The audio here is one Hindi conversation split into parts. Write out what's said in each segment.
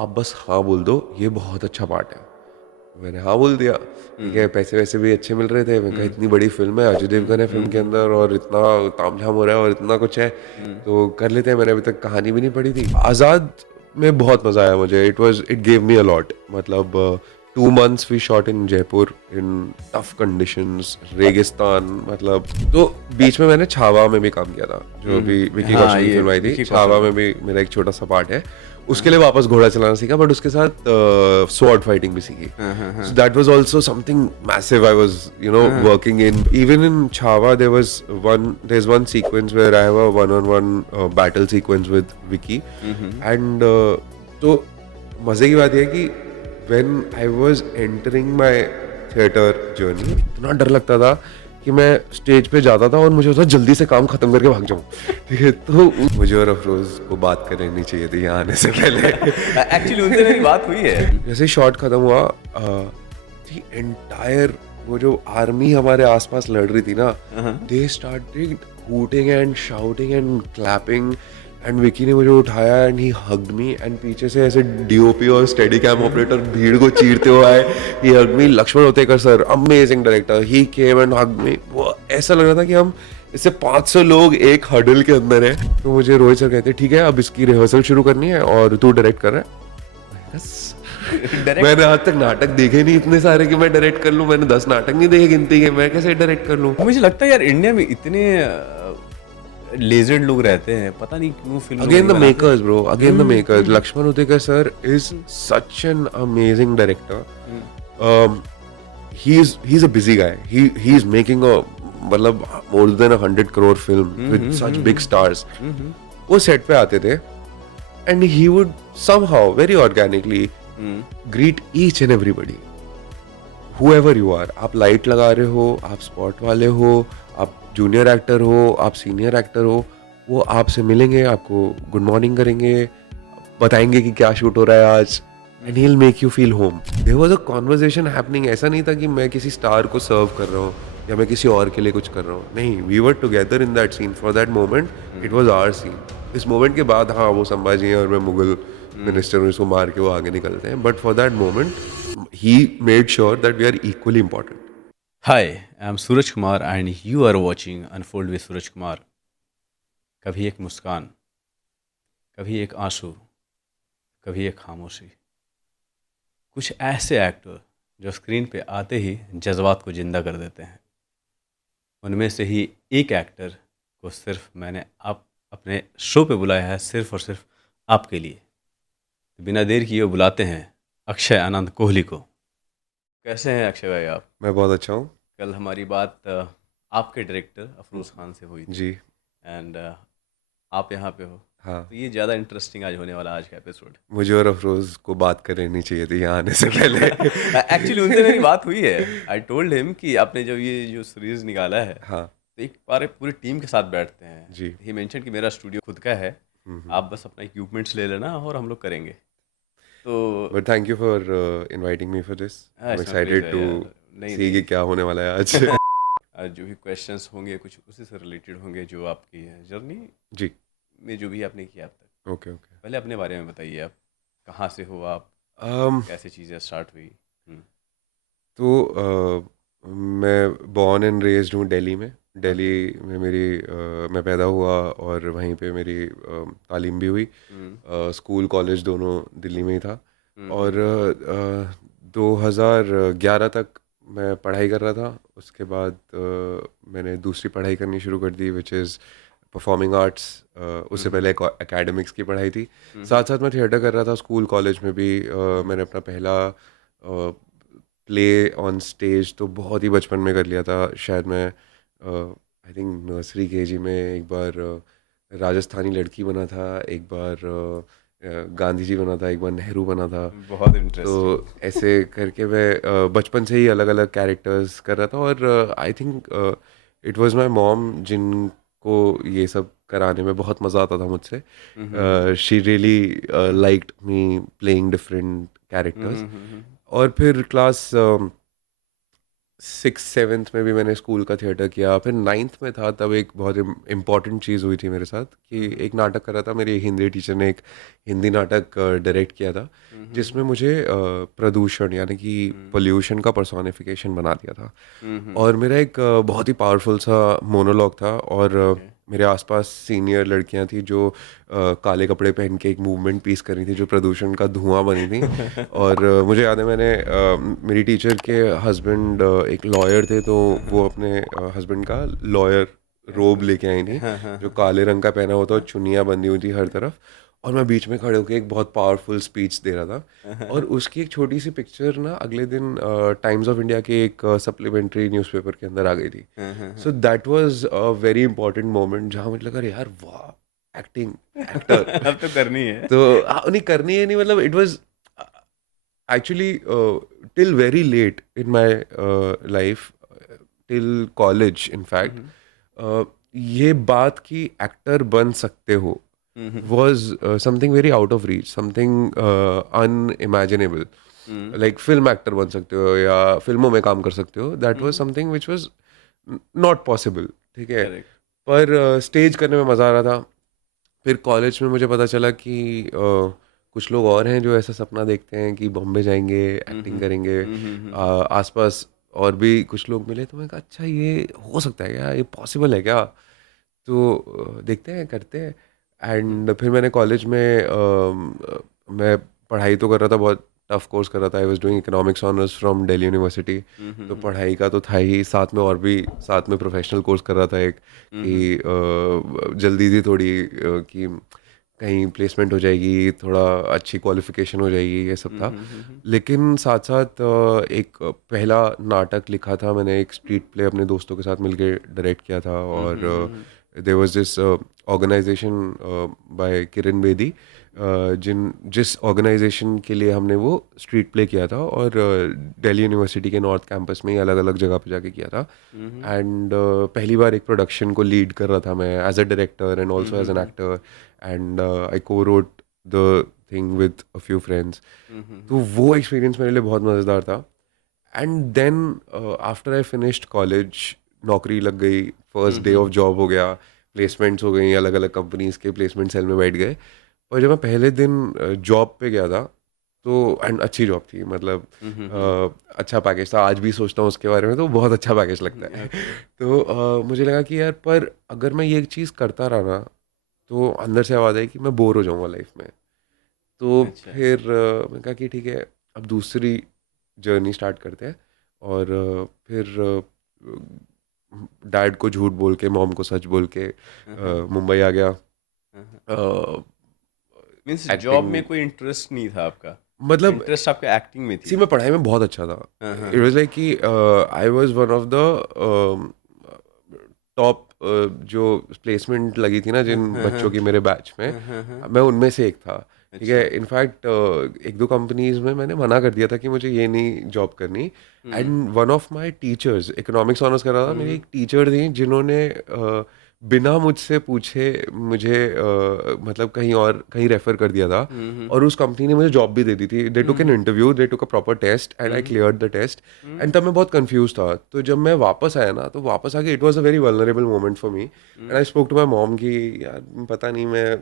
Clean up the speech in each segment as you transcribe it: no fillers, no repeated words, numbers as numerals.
आप बस हाँ बोल दो, ये बहुत अच्छा पार्ट है। मैंने हाँ बोल दिया, ठीक है, पैसे वैसे भी अच्छे मिल रहे थे। मैंने कहा इतनी बड़ी फिल्म है, अजय देवगन है फिल्म के अंदर और इतना तामझाम हो रहा है और इतना कुछ है, तो कर लेते हैं। मैंने अभी तक कहानी भी नहीं पढ़ी थी। आज़ाद में बहुत मजा आया मुझे। It gave me a lot. मतलब 2 months we shot in Jaipur in tough conditions, रेगिस्तान, मतलब। तो बीच में मैंने छावा में भी काम किया था, जो अभी विकी हाँ, कौशल की ये फिल्म आई थी। विकी कौशल छावा की। में भी मेरा एक छोटा सा पार्ट है। उसके लिए वापस घोड़ा चलाना सीखा, बट उसके साथ स्वॉर्ड फाइटिंग भी सीखी। So that was also something massive I was, working in. Even in Chhawa, there's one sequence where I have a one-on-one battle sequence with Vicky, and तो मजे की बात यह है कि when I was entering my theater journey, इतना डर लगता था कि मैं स्टेज पे जाता था और मुझे होता जल्दी से काम खत्म करके भाग जाऊं। ठीक है, तो मुझे और अफरोज को बात कर लेनी चाहिए थी यहाँ आने से पहले। एक्चुअली उनसे मेरी बात हुई है। जैसे शॉट खत्म हुआ, दी एंटायर वो जो आर्मी हमारे आसपास लड़ रही थी ना, they started hooting and shouting and clapping, and Vicky ने मुझे उठाया and he hugged me, and पीछे से ऐसे डीओपी और स्टेडी कैम ऑपरेटर भीड़ को चीरते हुए आए। He hugged me. Laxman Utekar sir, amazing director, he came and hugged me. वो ऐसा लग रहा था कि हम इससे 500 लोग एक हडल के अंदर है। तो मुझे रोहित सर कहते ठीक है, अब इसकी रिहर्सल शुरू करनी है और तू डायरेक्ट कर रहा है। बस मैंने आज तक नाटक देखे नहीं इतने सारे कि मैं डायरेक्ट कर लूं। मैंने 10 नाटक नहीं देखे गिनती के, मैं कैसे डायरेक्ट कर लूं। मुझे लगता है यार इंडिया में इतने लेजेंड लोग रहते हैं, पता नहीं क्यों film again the makers bro, again the makers. Laxman Utekar sir is such an amazing director. he is a busy guy. He is making a, मतलब more than 100 crore film with such big stars. वो सेट पे आते थे and he would somehow very organically greet each and everybody, whoever you are. आप लाइट लगा रहे हो, आप स्पॉट वाले हो, आप जूनियर एक्टर हो, आप सीनियर एक्टर हो, वो आपसे मिलेंगे, आपको गुड मॉर्निंग करेंगे, बताएंगे कि क्या शूट हो रहा है आज, and he will make you feel home. There was a conversation happening. ऐसा नहीं था कि मैं किसी स्टार को सर्व कर रहा हूँ या मैं किसी और के लिए कुछ कर रहा हूँ। नहीं, we were together in that scene. For that moment it was our scene. इस मोमेंट के बाद हाँ, वो संभाजी हैं और मैं मुगल मिनिस्टर हूँ, इसको मार के वो आगे निकलते हैं, but for that moment he made sure that we are equally important. Hi, I am Suraj Kumar and you are watching unfold with Suraj Kumar. कभी एक मुस्कान, कभी एक आंसू, कभी एक खामोशी। कुछ ऐसे एक्टर जो स्क्रीन पे आते ही जज्बात को जिंदा कर देते हैं। उनमें से ही एक एक्टर को सिर्फ मैंने आप अपने शो पे बुलाया है, सिर्फ और सिर्फ आपके लिए। तो बिना देर किए बुलाते हैं अक्षय आनंद कोहली को। कैसे हैं अक्षय भाई आप? मैं बहुत अच्छा हूँ। कल हमारी बात आपके डायरेक्टर अफरोज़ खान से हुई थी जी। एंड आप यहाँ पे हो, हाँ, तो ये ज़्यादा इंटरेस्टिंग आज होने वाला आज का एपिसोड। मुझे और अफरोज को बात कर लेनी चाहिए थी यहाँ आने से पहले। एक्चुअली उनसे मेरी बात हुई है। आई टोल्ड हिम कि आपने जब ये जो सीरीज निकाला है हाँ तो एक बार पूरी टीम के साथ बैठते हैं। जी। ही मेंशन कि मेरा स्टूडियो खुद का है, आप बस अपना इक्विपमेंट्स ले लेना और हम लोग करेंगे। तो but thank you for inviting me for this. I am it's my excited pleasure to यार। नहीं सी कि नहीं, क्या होने वाला है आज। जो भी क्वेश्चंस होंगे कुछ उसी से रिलेटेड होंगे, जो आपकी जर्नी जी। में जो भी आपने किया अब तक। Okay okay. पहले अपने बारे में बताइए, आप कहाँ से हो, आप um, कैसे चीज़ें स्टार्ट हुई? तो मैं बॉर्न एंड रेज्ड हूँ दिल्ली में। दिल्ली में मैं पैदा हुआ और वहीं पे मेरी तालीम भी हुई। स्कूल कॉलेज दोनों दिल्ली में ही था। और 2011 तक मैं पढ़ाई कर रहा था। उसके बाद मैंने दूसरी पढ़ाई करनी शुरू कर दी, विच इज़ परफॉर्मिंग आर्ट्स। उससे पहले एकेडमिक्स की पढ़ाई थी। साथ साथ मैं थिएटर कर रहा था स्कूल कॉलेज में भी। मैंने अपना पहला प्ले ऑन स्टेज तो बहुत ही बचपन में कर लिया था। शायद मैं आई थिंक नर्सरी केजी में एक बार राजस्थानी लड़की बना था, एक बार गांधी जी बना था, एक बार नेहरू बना था। बहुत तो इंटरेस्टिंग। ऐसे करके मैं बचपन से ही अलग अलग कैरेक्टर्स कर रहा था। और I think it was my mom जिनको ये सब कराने में बहुत मज़ा आता था मुझसे। She really liked me playing different characters. और फिर क्लास सिक्स सेवन्थ में भी मैंने स्कूल का थिएटर किया, फिर नाइन्थ में था तब एक बहुत इम्पॉर्टेंट चीज़ हुई थी मेरे साथ कि एक नाटक कर रहा था, मेरी हिंदी टीचर ने एक हिंदी नाटक डायरेक्ट किया था जिसमें मुझे प्रदूषण यानी कि पोल्यूशन का पर्सोनिफिकेशन बना दिया था। और मेरा एक बहुत ही पावरफुल सा मोनोलॉग था, और ओके। मेरे आसपास सीनियर लड़कियां थी जो काले कपड़े पहन के एक मूवमेंट पीस कर रही थी जो प्रदूषण का धुआं बनी थी। और मुझे याद है मैंने मेरी टीचर के हस्बैंड एक लॉयर थे, तो वो अपने हस्बैंड का लॉयर रोब लेके आई थी हाँ, हाँ, जो हाँ, काले रंग का पहना हुआ था और हाँ, चुन्नियाँ बंधी हुई थी हर तरफ। और मैं बीच में खड़े होकर एक बहुत पावरफुल स्पीच दे रहा था, और उसकी एक छोटी सी पिक्चर ना अगले दिन टाइम्स ऑफ इंडिया के एक सप्लीमेंट्री न्यूज़पेपर के अंदर आ गई थी। हाँ, हाँ, सो हाँ। That was a very important moment जहाँ मुझे लगा अरे यार वाह, एक्टिंग, एक्टर। अब तो करनी है। तो नहीं करनी है नहीं, मतलब it was actually till very late in my life, till college in hmm, fact, hmm. ये बात कि एक्टर बन सकते हो hmm, hmm, was something very out of reach, something unimaginable. Hmm. Like film actor बन सकते हो या फिल्मों में काम कर सकते हो, that hmm, was hmm. Something which was not possible. ठीक है, करेक्ट। पर स्टेज करने में मज़ा आ रहा था। फिर कॉलेज में मुझे पता चला कि कुछ लोग और हैं जो ऐसा सपना देखते हैं कि बॉम्बे जाएंगे, हुँ, एक्टिंग हुँ। करेंगे। हुँ, हुँ, हुँ, हुँ। आसपास और भी कुछ लोग मिले, तो मैंने कहा अच्छा ये हो सकता है क्या, ये पॉसिबल है क्या? तो देखते हैं, करते हैं। हुँ, एंड फिर मैंने कॉलेज में मैं पढ़ाई तो कर रहा था, बहुत टफ कोर्स कर रहा था। I was doing economics honours from Delhi university. Hmm, hmm, तो हुँ। पढ़ाई का तो था ही, साथ में और भी साथ में प्रोफेशनल कोर्स कर रहा था एक, हुँ, कि हुँ। जल्दी थी थोड़ी कि कहीं प्लेसमेंट हो जाएगी, थोड़ा अच्छी क्वालिफिकेशन हो जाएगी, ये सब हुँ, था। हुँ, हुँ, हुँ। लेकिन साथ साथ एक पहला नाटक लिखा था मैंने, एक स्ट्रीट प्ले अपने दोस्तों के साथ मिलके डायरेक्ट किया था। हुँ, और hmm, hmm, hmm. There was this organisation by Kiran Bedi, जिस ऑर्गेनाइजेशन के लिए हमने वो स्ट्रीट प्ले किया था, और दिल्ली यूनिवर्सिटी के नॉर्थ कैंपस में ही अलग अलग जगह पे जाके किया था। हुँ, हुँ। एंड पहली बार एक प्रोडक्शन को लीड कर रहा था मैं as a director and hmm, also hmm, as an hmm. Actor. And I co-wrote the thing with a few friends. Hmm, hmm, तो हुँ। वो एक्सपीरियंस मेरे लिए बहुत मज़ेदार था। And then after I finished college, नौकरी लग गई, hmm, first day hmm, of hmm. Job हो गया, प्लेसमेंट्स हो गई, अलग अलग कंपनीज के प्लेसमेंट सेल में बैठ गए। और जब मैं पहले दिन जॉब पे गया था, तो एंड अच्छी जॉब थी, मतलब हुँ, हुँ, हुँ। अच्छा पैकेज था। आज भी सोचता हूँ उसके बारे में, तो बहुत अच्छा पैकेज लगता है। ओके। तो मुझे लगा कि यार, पर अगर मैं ये चीज़ करता रहा ना, तो अंदर से आवाज़ आई कि मैं बोर हो जाऊंगा लाइफ में। तो अच्छा। फिर मैंने कहा कि ठीक है, अब दूसरी जर्नी स्टार्ट करते हैं। और फिर डैड को झूठ बोल के, मॉम को सच बोल के हाँ, हाँ। मुंबई आ गया। हाँ, हाँ। मीन्स जॉब में एक्टिंग, कोई इंटरेस्ट नहीं था आपका? मतलब इंटरेस्ट आपका एक्टिंग में सी थी? मैं पढ़ाई में बहुत अच्छा था। हाँ, हाँ, इट हाँ। वाज लाइक कि I was one of the top, जो प्लेसमेंट लगी थी ना हाँ, जिन हाँ, बच्चों हाँ। की मेरे बैच में, हाँ, हाँ, हाँ। मैं उनमें से एक था। ठीक है, अच्छा। इनफैक्ट एक दो कंपनीज में मैंने मना कर दिया था कि मुझे ये नहीं जॉब करनी। Hmm. And one of my teachers, economics honours कर रहा था, हुँ, मेरी हुँ। एक टीचर थी जिन्होंने बिना मुझसे पूछे मुझे मतलब कहीं रेफर कर दिया था। हुँ, हुँ। और उस कंपनी ने मुझे जॉब भी दे दी थी। They hmm, took an hmm. Interview, दे took a proper test, and hmm, I hmm. Cleared the test. Hmm, and तब मैं बहुत कंफ्यूज था। तो जब मैं वापस आया ना, तो वापस आके it was a very vulnerable moment for me. And hmm. I spoke to my mom कि यार पता नहीं, मैं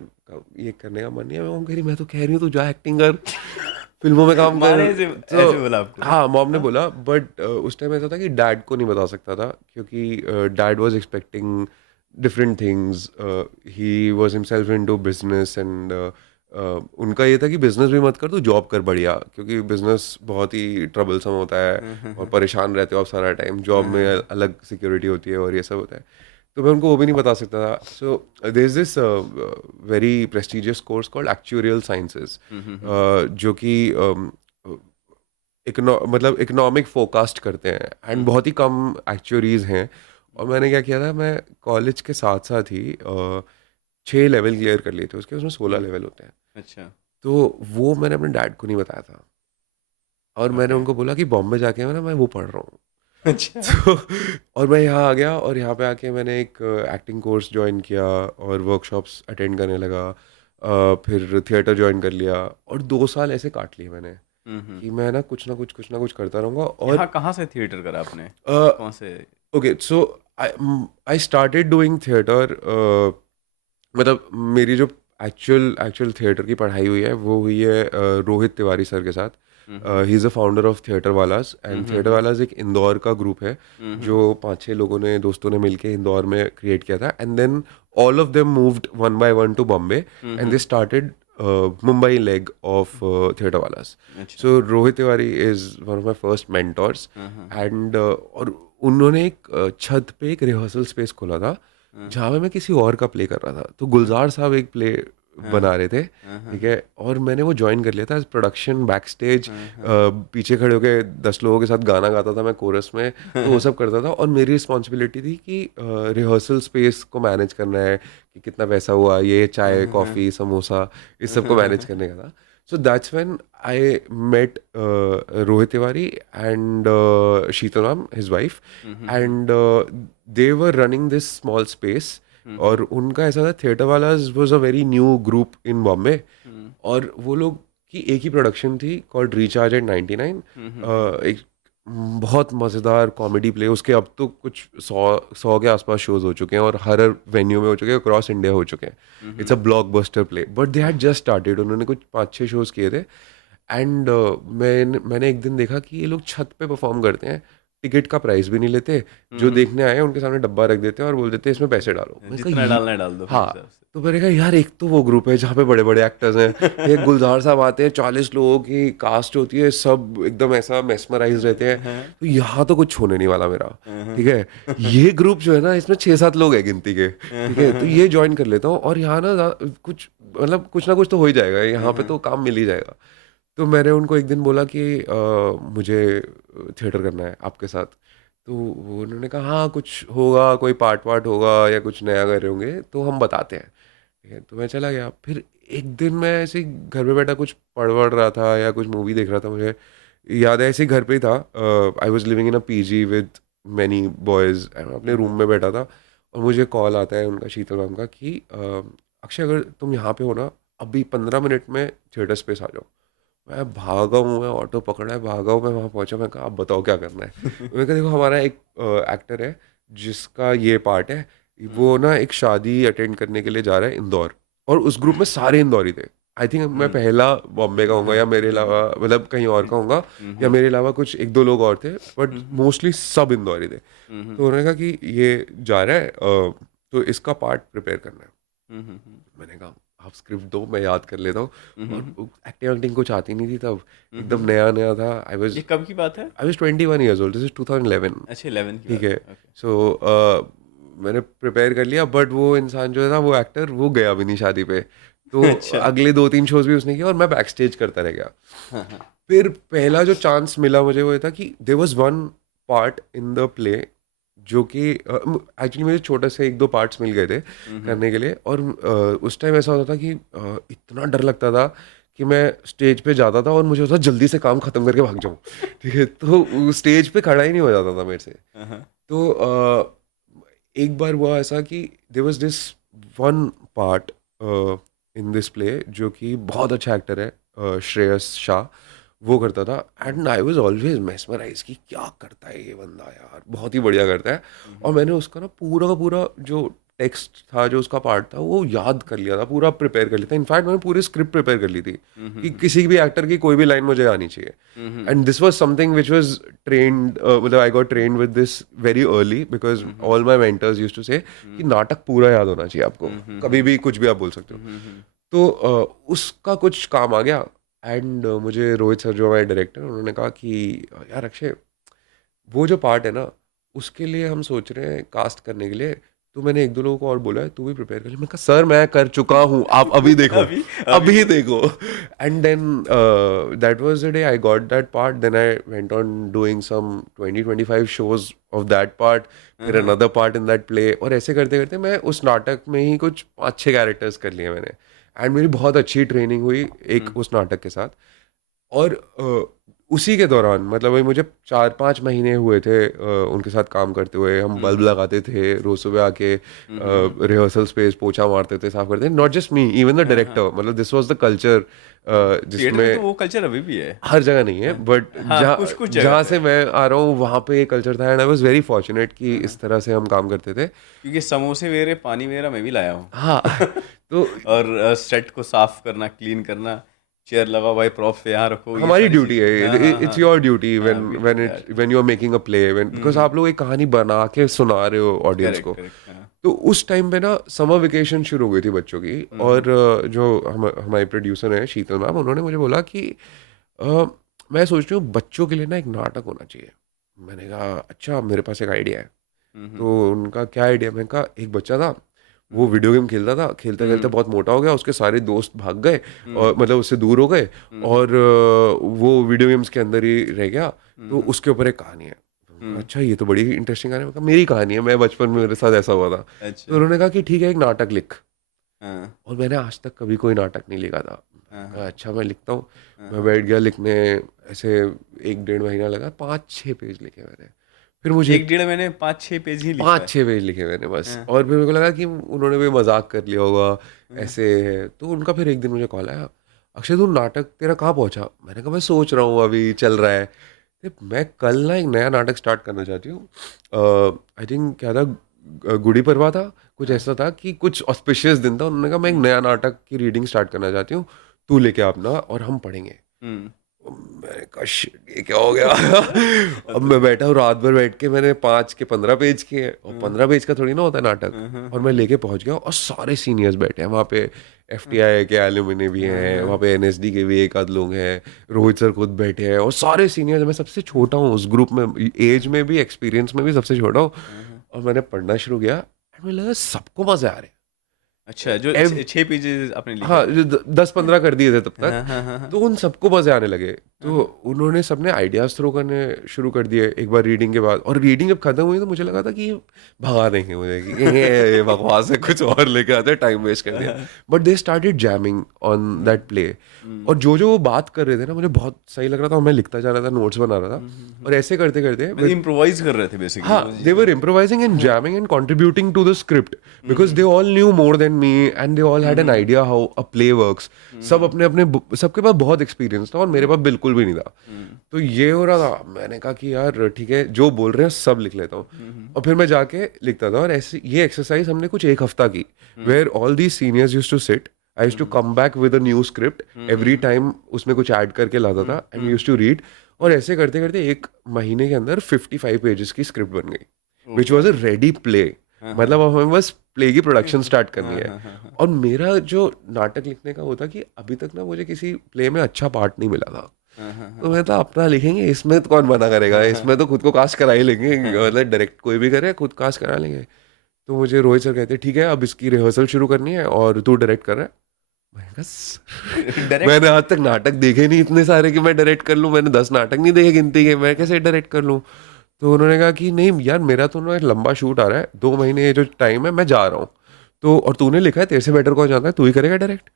ये करने का मन नहीं है। मॉम कह रही मैं तो कह रही हूँ तू जा, एक्टिंग कर, फिल्मों में काम कर। माँ ने तो ऐसे बोला आपको? हाँ, मॉम ने हाँ? बोला, बट उस टाइम ऐसा था कि डैड को नहीं बता सकता था, क्योंकि dad was expecting different things. He was himself into business, and उनका ये था कि बिजनेस भी मत कर, तू जॉब कर बढ़िया, क्योंकि बिजनेस बहुत ही ट्रबलसम होता है हाँ, हाँ, और हाँ। परेशान रहते हो आप सारा टाइम। जॉब हाँ, में हाँ, हाँ। अलग सिक्योरिटी होती है और ये सब होता है। तो मैं उनको वो भी नहीं बता सकता था। So there is this very prestigious course called actuarial sciences, hmm, hmm, hmm, hmm. जो कि मतलब इकोनॉमिक फोरकास्ट करते हैं, हुँ, एंड बहुत ही कम एक्चुअरीज हैं। और हुँ। मैंने क्या किया था, मैं कॉलेज के साथ साथ ही 6 लेवल क्लियर कर लिए थे उसके, उसमें 16 लेवल होते हैं। अच्छा। तो वो मैंने अपने डैड को नहीं बताया था, और मैंने ओके। उनको बोला कि बॉम्बे जाके मैं वो पढ़ रहा हूँ। अच्छा। तो और मैं यहाँ आ गया, और यहाँ पे आके मैंने एक एक्टिंग कोर्स ज्वाइन किया और वर्कशॉप्स अटेंड करने लगा। फिर थिएटर ज्वाइन कर लिया, और 2 साल ऐसे काट लिए मैंने। कि मैं ना कुछ ना कुछ करता रहूँगा। और यहाँ कहाँ से थिएटर करा आपने? अ, कौन से? Okay, so I started doing theatre. मतलब मेरी जो एक्चुअल एक्चुअल थिएटर की पढ़ाई हुई है वो हुई है रोहित तिवारी सर के साथ। He is a founder of theatre Wallas, and theatre Wallas एक इंदौर का ग्रुप है जो 5-6 लोगों ने, दोस्तों ने मिलके इंदौर में क्रिएट किया था। And then all of them moved one by one to Bombay, and they started Mumbai leg of theatre Wallas. अच्छा। So Rohit Tiwari is one of my first mentors. And और उन्होंने एक छत पे एक रिहर्सल स्पेस खोला था जहाँ पे मैं किसी और का प्ले कर रहा था। तो गुलजार साहब एक प्ले बना रहे थे, ठीक है, और मैंने वो ज्वाइन कर लिया था एज प्रोडक्शन बैक स्टेज। पीछे खड़े होके 10 लोगों के साथ गाना गाता था मैं कोरस में, तो वो सब करता था। और मेरी रिस्पॉन्सिबिलिटी थी कि रिहर्सल स्पेस को मैनेज करना है, कि कितना पैसा हुआ, ये चाय कॉफ़ी समोसा इस सब को मैनेज करने का था। So that's when I met Rohit Tiwari and Sheetal Ram, his wife, and they were running this small space. और उनका ऐसा था, theatre Wallas was a very new group in Bombay, और वो लोग की एक ही प्रोडक्शन थी कॉल्ड रिचार्ज एट 99। एक बहुत मज़ेदार कॉमेडी प्ले, उसके अब तो कुछ 100 के आसपास शोज हो चुके हैं और हर वेन्यू में हो चुके हैं, अक्रॉस इंडिया हो चुके हैं। It's a blockbuster play, but they had just started. उन्होंने कुछ 5-6 शोज किए थे। एंड मैंने एक दिन देखा कि ये लोग छत पे परफॉर्म करते हैं, टिकट का प्राइस भी नहीं लेते, जो देखने आए हैं उनके सामने डब्बा रख देते हैं और बोल देते हैं इसमें पैसे डालो। मैंने कहा जितना डालना है डाल दो अपने हाँ। हिसाब से। तो मैंने कहा यार, एक तो वो ग्रुप है जहाँ पे बड़े बड़े एक्टर्स हैं, एक गुलजार साहब आते हैं, 40 लोगों की कास्ट होती है, सब एकदम ऐसा मेस्मराइज रहते हैं, तो यहाँ तो कुछ होने नहीं वाला मेरा, ठीक है। ये ग्रुप जो है ना, इसमें 6-7 लोग हैं गिनती के, ठीक है, तो ये ज्वाइन कर लेता हूँ, और यहाँ ना कुछ मतलब कुछ ना कुछ तो हो ही जाएगा, यहाँ पे तो काम मिल ही जाएगा। तो मैंने उनको एक दिन बोला कि मुझे थिएटर करना है आपके साथ। तो उन्होंने कहा हाँ, कुछ होगा, कोई पार्ट वार्ट होगा या कुछ नया कर रहे होंगे तो हम बताते हैं, ठीक है। तो मैं चला गया। फिर एक दिन मैं ऐसे ही घर पे बैठा कुछ पढ़ रहा था या कुछ मूवी देख रहा था, मुझे याद है, ऐसे ही घर पे ही था। I was living in a PG with many boys, अपने रूम में बैठा था, और मुझे कॉल आता है उनका, शीतल मैम का, कि अक्षय अगर तुम यहाँ पे हो ना, अभी 15 मिनट में थिएटर स्पेस आ जाओ। मैं भागा हूँ, मैं ऑटो पकड़ा है, भागा हूँ, मैं वहाँ पहुँचा। मैं कहा आप बताओ क्या करना है। मैंने कहा देखो, हमारा एक एक्टर है जिसका ये पार्ट है, वो ना एक शादी अटेंड करने के लिए जा रहा है इंदौर, और उस ग्रुप में सारे इंदौरी थे। आई थिंक मैं पहला बॉम्बे का होऊंगा, या मेरे अलावा मतलब कहीं और का होऊंगा, या मेरे अलावा कुछ 1-2 लोग और थे, बट मोस्टली सब इंदौरी थे। तो उन्होंने कहा कि ये जा रहा है, तो इसका पार्ट प्रिपेयर करना है। मैंने कहा आप स्क्रिप्ट दो, मैं याद कर लेता हूँ। और एक्टिंग कुछ आती नहीं थी तब, एकदम नया नया था। ये कब की बात है? I was 21 years old, this is 2011। अच्छा, 11 की ठीक बात है। है। ओके। सो मैंने प्रिपेयर कर लिया, बट वो इंसान जो है ना, वो एक्टर, वो गया भी नहीं शादी पे। तो अच्छा। अगले 2-3 शोज भी उसने किया, और मैं बैक स्टेज करता रह गया। फिर पहला जो चांस मिला मुझे, वो ये था कि there was one part in the play जो कि एक्चुअली मुझे छोटे से 1-2 पार्ट्स मिल गए थे करने के लिए। और उस टाइम ऐसा होता था कि इतना डर लगता था कि मैं स्टेज पे जाता था और मुझे होता था जल्दी से काम खत्म करके भाग जाऊं, ठीक है। तो स्टेज पे खड़ा ही नहीं हो जाता था मेरे से। तो एक बार हुआ ऐसा कि there was this one part in this play जो कि बहुत अच्छा एक्टर है, श्रेयस शाह, वो करता था। And I was always mesmerise कि क्या करता है ये बंदा यार, बहुत ही बढ़िया करता है। और मैंने उसका ना पूरा का पूरा जो टेक्स्ट था, जो उसका पार्ट था, वो याद कर लिया था, पूरा प्रिपेयर कर लिया था। इनफैक्ट मैंने पूरी स्क्रिप्ट प्रिपेयर कर ली थी कि किसी भी एक्टर की कोई भी लाइन मुझे आनी चाहिए। And this was something which was trained, मतलब I got trained with this very early, because all my mentors used to say कि नाटक पूरा याद होना चाहिए आपको, कभी भी कुछ भी आप बोल सकते हो। तो उसका कुछ काम आ गया। एंड मुझे रोहित सर जो हमारे डायरेक्टर, उन्होंने कहा कि यार अक्षय, वो जो पार्ट है ना, उसके लिए हम सोच रहे हैं कास्ट करने के लिए। तो मैंने 1-2 लोगों को और बोला है, तू भी प्रिपेयर कर ले। मैंने कहा सर मैं कर चुका हूँ, आप अभी देखो, अभी देखो। And then that was the day I got that part. Then I went on doing some 20-25 shows of that part, फिर another part in that play. और ऐसे करते करते मैं उस नाटक में ही कुछ 5-6 कैरेक्टर्स कर लिए मैंने। एंड मेरी बहुत अच्छी ट्रेनिंग हुई एक उस नाटक के साथ। और उसी के दौरान मतलब वही मुझे 4-5 महीने हुए थे उनके साथ काम करते हुए। हम बल्ब लगाते थे रोज सुबह आके, रिहर्सल स्पेस पोछा मारते थे, साफ करते थे। Not just me, even the director, मतलब this was the culture theatre में तो जिसमें वो कल्चर अभी भी है। हर जगह नहीं है, बट हाँ, जहाँ कुछ-कुछ जगह जहाँ पे से है। मैं आ रहा हूँ वहाँ पे ये कल्चर था, and I was very fortunate कि इस तरह से हम काम करते थे। क्योंकि समोसे मेरे, पानी मेरा मैं भी लाया हूँ। हाँ तो और सेट को साफ करना, क्लीन करना, चेयर लगाओ भाई, प्रॉप्स यहाँ रखो, ये हमारी सारी ड्यूटी चीज़ें। हाँ, है, हाँ, इट्स हाँ। योर ड्यूटी व्हेन हाँ, we do when it that. When you are making a play, when because आप लोग एक कहानी बना के सुना रहे हो ऑडियंस करेक्ट, को। करेक्ट। हाँ। तो उस टाइम पे ना समर वेकेशन शुरू हो गई थी बच्चों की, और जो हमारे प्रोड्यूसर हैं शीतल मैम, उन्होंने मुझे बोला कि अ, मैं सोच रही हूँ बच्चों के लिए ना एक नाटक होना चाहिए। मैंने कहा अच्छा, मेरे पास एक आइडिया है। हुँ, हुँ, तो उनका क्या आइडिया? मैंने कहा एक बच्चा था, वो हुँ, वीडियो गेम खेलता था, खेलते खेलते हुँ, बहुत मोटा हो गया, उसके सारे दोस्त भाग गए हुँ, और मतलब उससे दूर हो गए, हुँ, और वो वीडियो गेम्स के अंदर ही रह गया। हुँ, तो हुँ, उसके ऊपर एक कहानी है। हुँ। अच्छा, ये तो बड़ी इंटरेस्टिंग कहानी है। मैंने कहा, मेरी कहानी है, मैं बचपन में मेरे साथ ऐसा हुआ था। तो अच्छा। उन्होंने कहा कि ठीक है, एक नाटक लिख। हाँ, और मैंने आज तक कभी कोई नाटक नहीं लिखा था। हाँ, मैंने कहा हाँ, अच्छा, मैं लिखता हूँ। हाँ, मैं हाँ। बैठ गया लिखने। ऐसे 1-1.5 महीना लगा, 5-6 पेज लिखे मैंने। फिर मुझे 1 डेढ़ महीने 5-6 पेज ही लिखा है। 5-6 पेज लिखे मैंने बस, हाँ, और फिर मेरे को लगा कि उन्होंने भी मजाक कर लिया होगा, हाँ, ऐसे है। तो उनका फिर एक दिन मुझे कॉल आया, अक्षय तू नाटक तेरा कहाँ पहुंचा? मैंने कहा मैं सोच रहा हूँ, अभी चल रहा है। मैं कल ना एक नया नाटक स्टार्ट करना चाहती हूँ। आई थिंक क्या था, गुड़ी पड़वा था, कुछ हाँ, ऐसा था कि कुछ ऑस्पिशियस दिन था। उन्होंने कहा मैं एक नया नाटक की रीडिंग स्टार्ट करना चाहती हूँ, तू लेके आ अपना और हम पढ़ेंगे। हुँ। मैंने कहा शिट, ये क्या हो गया? अब मैं बैठा हूँ रात भर बैठ के, मैंने 5 के 15 पेज किए, और हाँ, 15 पेज का थोड़ी ना होता है नाटक। हाँ, हाँ, और मैं हाँ, लेके पहुंच गया, और सारे सीनियर्स बैठे हैं वहाँ पे। हाँ, एफटीआई के एलुमनी भी हाँ, हैं वहाँ हाँ, पे, एनएसडी के भी एक आध लोग हैं, रोहित सर खुद बैठे हैं, और सारे सीनियर्स। मैं सबसे छोटा हूँ उस ग्रुप में, एज हाँ, में भी, एक्सपीरियंस में भी सबसे छोटा हूँ। हाँ, हाँ। और मैंने पढ़ना शुरू किया, और मुझे लगा सबको मजे आ रहे अच्छा, जो हैं। 6 पेजेज़ आपने लिखे हाँ, थे। जो 10-15 कर दिए थे तब तक। हाँ, हाँ, हाँ, हाँ, तो उन सबको मज़े आने लगे। हाँ, तो हाँ, उन्होंने सबने आइडियाज़ थ्रो करने शुरू कर दिए एक बार रीडिंग के बाद। और रीडिंग जब खत्म हुई तो मुझे लगा था कि ये भगा देंगे मुझे, कि ये बकवास है, कुछ और लेके आते हैं, टाइम वेस्ट कर दिया। But they started jamming on hmm, that play. Hmm, और जो जो वो बात कर रहे थे ना, मुझे बहुत सही लग रहा था, और मैं लिखता जा रहा था, नोट्स बना रहा था। हुँ, हुँ, हुँ। और ऐसे करते करते मतलब इम्प्रोवाइज़ कर रहे थे बेसिकली हाँ, वो they were चीज़ें। improvising and हाँ, jamming and contributing to the script, hmm, because hmm, they all knew more than me and they all hmm, had an hmm, idea how a play works. हुँ, सब हुँ, अपने अपने सबके पास बहुत एक्सपीरियंस था, और मेरे हुँ, पास बिल्कुल भी नहीं था। हुँ, तो ये हो रहा था, मैंने कहा कि यार ठीक है, जो बोल रहे हैं सब लिख लेता हूँ। हुँ, हुँ, और फिर मैं जाके लिखता था, और ऐसे ये एक्सरसाइज हमने कुछ एक हफ्ता की, hmm, where all the seniors used to sit. I used to hmm, come back with a new script hmm, every hmm, time, उसमें कुछ ऐड करके लाता हुँ, था, and we hmm, used to read. और ऐसे करते करते 1 महीने के अंदर 55 पेजेस की स्क्रिप्ट बन गई, ओह विच वॉज अ वाह! Ready play. हाँ, हाँ, मतलब अब हमें बस प्ले की प्रोडक्शन स्टार्ट करनी हाँ, है। हाँ, हाँ, हाँ, और मेरा जो नाटक लिखने का होता कि अभी तक ना मुझे किसी प्ले में अच्छा पार्ट नहीं मिला था। हाँ, हाँ, तो हाँ, मैं तो अपना लिखेंगे, इसमें तो कौन मना करेगा, हाँ, हाँ, इसमें तो खुद को कास्ट करा ही लेंगे, हाँ, हाँ। मतलब डायरेक्ट कोई भी करे, खुद कास्ट करा लेंगे। तो मुझे रोहित सर कहते ठीक है, अब इसकी रिहर्सल शुरू करनी है और तू डायरेक्ट कर रहा है। मैंने कहा डायरेक्ट। मैंने आज तक नाटक देखे नहीं इतने सारे कि मैं डायरेक्ट कर लूँ, मैंने 10 नाटक नहीं देखे गिनती के, मैं कैसे डायरेक्ट कर लूँ? तो उन्होंने कहा कि नहीं यार, मेरा तो ना एक लंबा शूट आ रहा है, 2 महीने जो टाइम है, मैं जा रहा हूँ। तो और तूने लिखा है, तेरे से बेटर कौन जानता है, तू ही करेगा डायरेक्ट।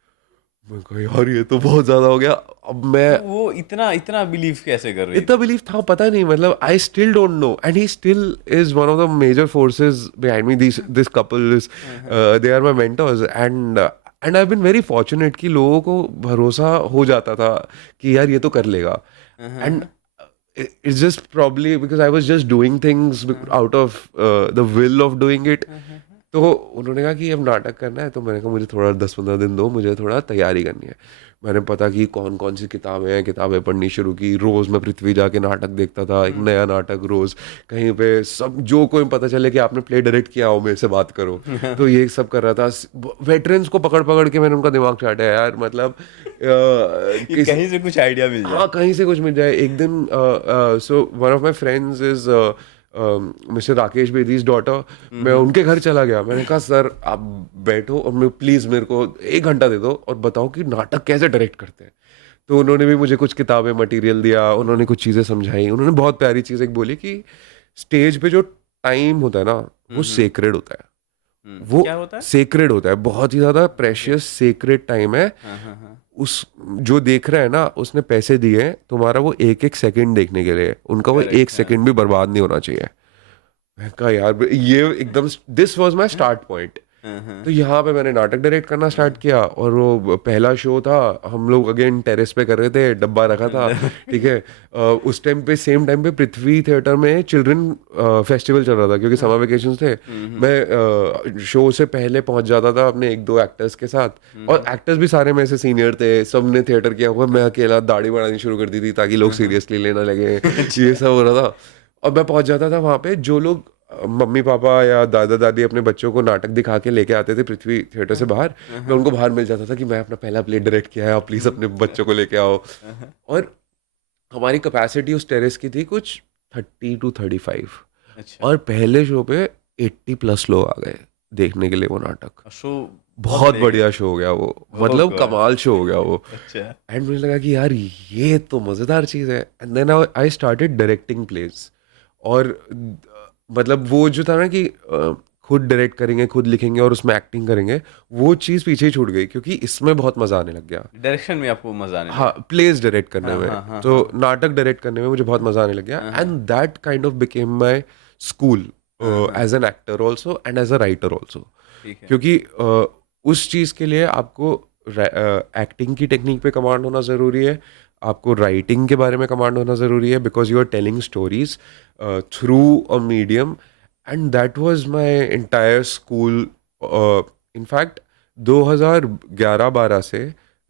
मैं कहा यार ये तो बहुत ज्यादा हो गया। अब मैं तो वो इतना इतना बिलीव कैसे कर रही इतना थी? बिलीव था पता नहीं, मतलब I still don't know, and he still is one of the major forces behind me. This couple is, हाँ, हाँ, they are my mentors, and I been very fortunate कि लोगों को भरोसा हो जाता था कि यार ये तो कर लेगा। हाँ, हाँ, एंड हाँ, it's just probably because I was just doing things हाँ, out of the will of doing it. हाँ, हाँ, हाँ। तो उन्होंने कहा कि अब नाटक करना है, तो मैंने कहा मुझे थोड़ा 10-15 दिन दो, मुझे थोड़ा तैयारी करनी है। मैंने पता की कौन कौन सी किताबें हैं, किताबें पढ़नी शुरू की। रोज़ मैं पृथ्वी जाके नाटक देखता था, एक नया नाटक रोज़, कहीं पे सब जो कोई पता चले कि आपने प्ले डायरेक्ट किया हो मेरे से बात करो। तो ये सब कर रहा था। वेटरन्स को पकड़ पकड़ के मैंने उनका दिमाग चाटा है यार, मतलब कि किस कहीं से कुछ आइडिया मिल हाँ, जाए। कहीं से कुछ मिल जाए। एक दिन so one of my friends is mister Rakesh Bedi's daughter. मैं उनके घर चला गया, मैंने कहा सर आप बैठो और मैं प्लीज़ मेरे को 1 घंटा दे दो और बताओ कि नाटक कैसे डायरेक्ट करते हैं। तो उन्होंने भी मुझे कुछ किताबें मटेरियल दिया, उन्होंने कुछ चीज़ें समझाई। उन्होंने बहुत प्यारी चीज़ एक बोली कि स्टेज पे जो टाइम होता है ना, वो सेक्रेड होता है। वो क्या होता है? सेक्रेड होता है, बहुत ही ज़्यादा ओके। प्रेशियस सेक्रेड टाइम है। हाँ, हाँ, हाँ। उस जो देख रहा है ना, उसने पैसे दिए हैं तुम्हारा वो एक एक सेकंड देखने के लिए, उनका वो एक करेक्ट, हाँ। सेकंड भी बर्बाद नहीं होना चाहिए। मैं कहा यार ये एकदम, this was my start point. हाँ, हाँ। तो यहाँ पे मैंने नाटक डायरेक्ट करना स्टार्ट किया, और वो पहला शो था, हम लोग अगेन टेरेस पे कर रहे थे, डब्बा रखा था, ठीक है। उस टाइम पे सेम टाइम पे पृथ्वी थिएटर में चिल्ड्रन फेस्टिवल चल रहा था, क्योंकि समर वेकेशन थे। मैं शो से पहले पहुंच जाता था अपने एक दो एक्टर्स के साथ, और एक्टर्स भी सारे मेरे से सीनियर थे, सबने थिएटर किया हुआ, मैं अकेला दाढ़ी बढ़ानी शुरू कर दी थी ताकि लोग सीरियसली लेना लगे। ये सब हो रहा था। और मैं पहुंच जाता था वहां पे, जो लोग मम्मी पापा या दादा दादी अपने बच्चों को नाटक दिखा के लेके आते थे पृथ्वी थिएटर से बाहर, मैं उनको बाहर मिल जाता था कि मैं अपना पहला प्ले डायरेक्ट किया है, आप प्लीज अपने बच्चों को लेके आओ। और हमारी कैपेसिटी उस टेरेस की थी कुछ 30 to 35, अच्छा। और पहले शो पे 80+ लोग आ गए देखने के लिए वो नाटक। शो बहुत बड़े बढ़िया गए। शो हो गया वो, ओह मतलब गॉड! कमाल शो हो गया वो। अच्छा। एंड मुझे लगा कि यार ये तो मज़ेदार चीज़ है, and then I started directing plays. और मतलब वो जो था ना कि खुद डायरेक्ट करेंगे, खुद लिखेंगे और उसमें एक्टिंग करेंगे, वो चीज़ पीछे ही छूट गई, क्योंकि इसमें बहुत मज़ा आने लग गया। डायरेक्शन में आपको मज़ा आने हाँ, लगा। प्लेस डायरेक्ट करने हाँ, में, हाँ, हाँ, तो हाँ। नाटक डायरेक्ट करने में मुझे बहुत मज़ा आने लग गया, हाँ, एंड हाँ। That kind of became my school हाँ, हाँ। As an actor also and as a writer also. ठीक है। क्योंकि उस चीज़ के लिए आपको एक्टिंग की टेक्निक पे कमांड होना ज़रूरी है, आपको राइटिंग के बारे में कमांड होना ज़रूरी है, because you are telling stories through a medium, and that was my entire school. In fact 2011-12 से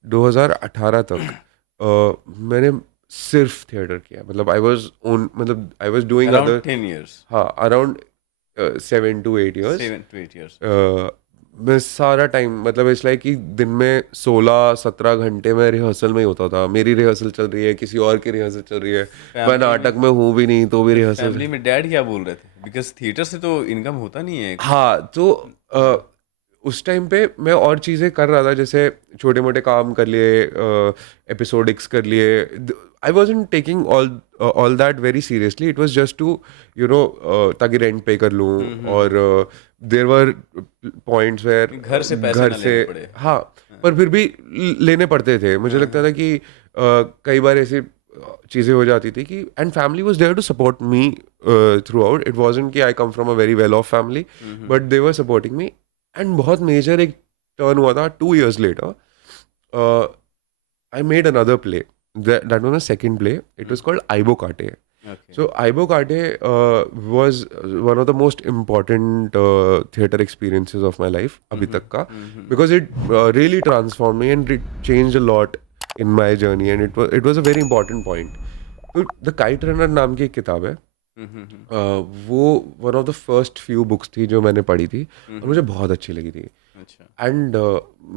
2018 तक मैंने सिर्फ थिएटर किया, मतलब I was doing around other. 10 years, हाँ, around 7 to 8 years। 7 to 8 years. मैं सारा टाइम, मतलब इट्स लाइक कि दिन में 16-17 घंटे में रिहर्सल में ही होता था। मेरी रिहर्सल चल रही है, किसी और की रिहर्सल चल रही है, मैं फैमिली में नाटक में हूँ भी नहीं तो भी रिहर्सल। फैमिली में डैड क्या बोल रहे थे? बिकॉज़ थिएटर से तो इनकम होता नहीं है। हाँ, तो हाँ। उस टाइम पे मैं और चीज़ें कर रहा था, जैसे छोटे मोटे काम कर लिए, एपिसोडिक्स कर लिए। I wasn't taking all that very seriously, it was just to ताकि रेंट पे कर लूँ। और देर वर पॉइंट्स वेयर घर से पैसे घर ना से, लेने पड़े। हाँ, पर फिर भी लेने पड़ते थे। मुझे हाँ, लगता हाँ। था कि कई बार ऐसी चीज़ें हो जाती थी कि, and family was there to support me throughout. It wasn't कि I come from a very well off family, but they were supporting me. And बहुत मेजर एक टर्न हुआ था 2 years later. I made another play. That was my second play. It was called Aibo Kate. Okay. So Aibo Kate was one of the most important theater experiences of my life abhi tak ka, because it really transformed me and it changed a lot in my journey, and it was a very important point. तो द काइट रनर नाम की एक किताब है, वो one of the first few books थी जो मैंने पढ़ी थी, और मुझे बहुत अच्छी लगी थी। अच्छा। एंड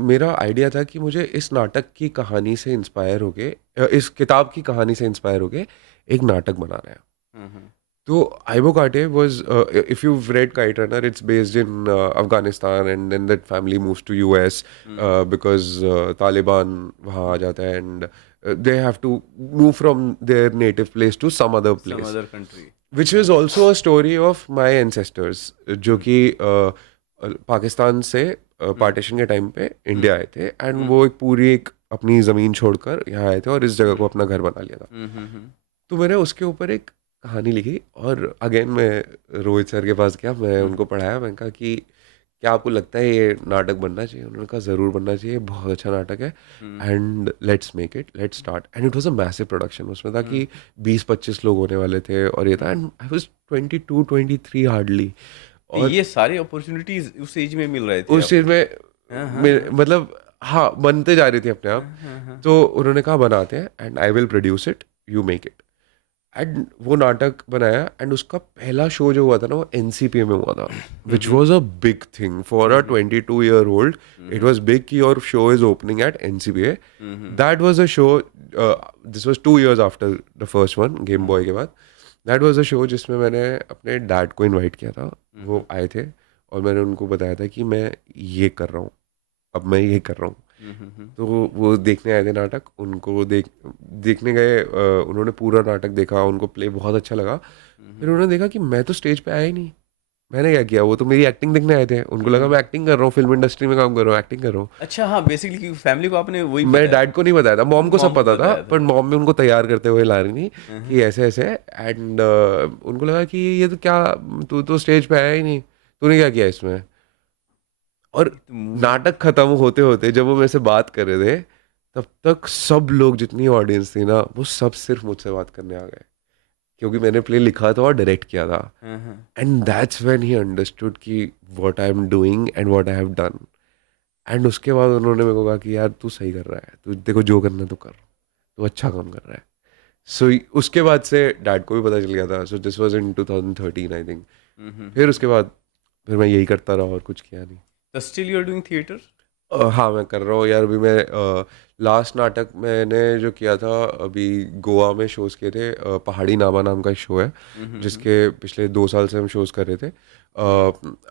मेरा आइडिया था कि मुझे इस नाटक की कहानी से इंस्पायर होके, इस किताब की कहानी से इंस्पायर होके एक नाटक बनाना है। हुँ, हुँ। तो आइबो काटे was, if you read Kite Runner, it's based in Afghanistan, and then that family moves to US because Taliban वहाँ आ जाता है, and they have to move from their native place to some other some place, other country. Which is also a story of my ancestors, जो कि पाकिस्तान से पार्टीशन के टाइम पे इंडिया आए थे, एंड वो एक पूरी एक अपनी ज़मीन छोड़कर यहाँ आए थे और इस जगह को अपना घर बना लिया था। हुँ, हुँ, हुँ। तो मैंने उसके ऊपर एक कहानी लिखी, और अगेन मैं रोहित सर के पास गया, मैं उनको पढ़ाया, मैंने कहा कि क्या आपको लगता है ये नाटक बनना चाहिए? उन्होंने कहा ज़रूर बनना चाहिए, बहुत अच्छा नाटक है, and let's make it, let's start. And it was a massive production. उसमें था कि 20-25 लोग होने वाले थे, और ये था, एंड आई वाज 22-23 हार्डली। तो और ये सारी अपॉर्चुनिटीज़ उस एज में मिल रहे थे उस चीज़ आपको? में हाँ, हाँ, हाँ। मतलब हाँ, बनते जा रही थी अपने आप। हाँ, हाँ, हाँ। तो उन्होंने कहा बनाते हैं, and I will produce it, you make it. And वो नाटक बनाया, एंड उसका पहला शो जो हुआ था ना, वो एनसीपी में हुआ था, which was a big thing for a 22-year-old। It was big कि your show is opening at NCP. That was a show, this was 2 years after the first one, game boy के बाद। दैट वॉज अ शो जिसमें मैंने अपने डैड को इन्वाइट किया था, वो आए थे, और मैंने उनको बताया था कि मैं ये कर रहा हूँ, अब मैं ये कर रहा हूँ। तो वो देखने आए थे नाटक, उनको देखने गए, उन्होंने पूरा नाटक देखा, उनको प्ले बहुत अच्छा लगा। फिर उन्होंने देखा कि मैं तो स्टेज पे आया ही नहीं, मैंने क्या किया, वो तो मेरी एक्टिंग देखने आए थे, उनको लगा मैं एक्टिंग कर रहा हूँ, फिल्म इंडस्ट्री में काम कर रहा हूँ, एक्टिंग कर रहा हूँ। अच्छा, हाँ, बेसिकली क्योंकि फैमिली को आपने वही मैं बताया, डैड को नहीं बताया था, मॉम को सब मॉम को पता था, बताया था। पर मॉम ने उनको तैयार करते हुए ला रही थी हाँ, कि हाँ। ऐसे ऐसे। एंड उनको लगा कि ये तो क्या, तू तो स्टेज पे आया ही नहीं, तूने क्या किया इसमें। और ये तो मूवी। नाटक खत्म होते होते जब वो मेरे से बात कर रहे थे, तब तक सब लोग, जितनी ऑडियंस थी ना, वो सब सिर्फ मुझसे बात करने आ गए, क्योंकि मैंने प्ले लिखा था और डायरेक्ट किया था। हाँ, हाँ। And that's when he understood कि what I am doing and what I have done. And उसके बाद उन्होंने मेरे को कहा कि यार तू सही कर रहा है, तू देखो जो करना है तो कर, तू अच्छा काम कर रहा है। सो उसके बाद से डैड को भी पता चल गया था। So this was in 2013 I think. फिर उसके बाद फिर मैं यही करता रहा और कुछ किया नहीं। तो still you are doing theatre? हाँ मैं कर रहा हूँ यार। अभी मैं लास्ट नाटक मैंने जो किया था अभी गोवा में शोज़ किए थे, पहाड़ी नामा नाम का एक शो है जिसके पिछले 2 साल से हम शोज़ कर रहे थे।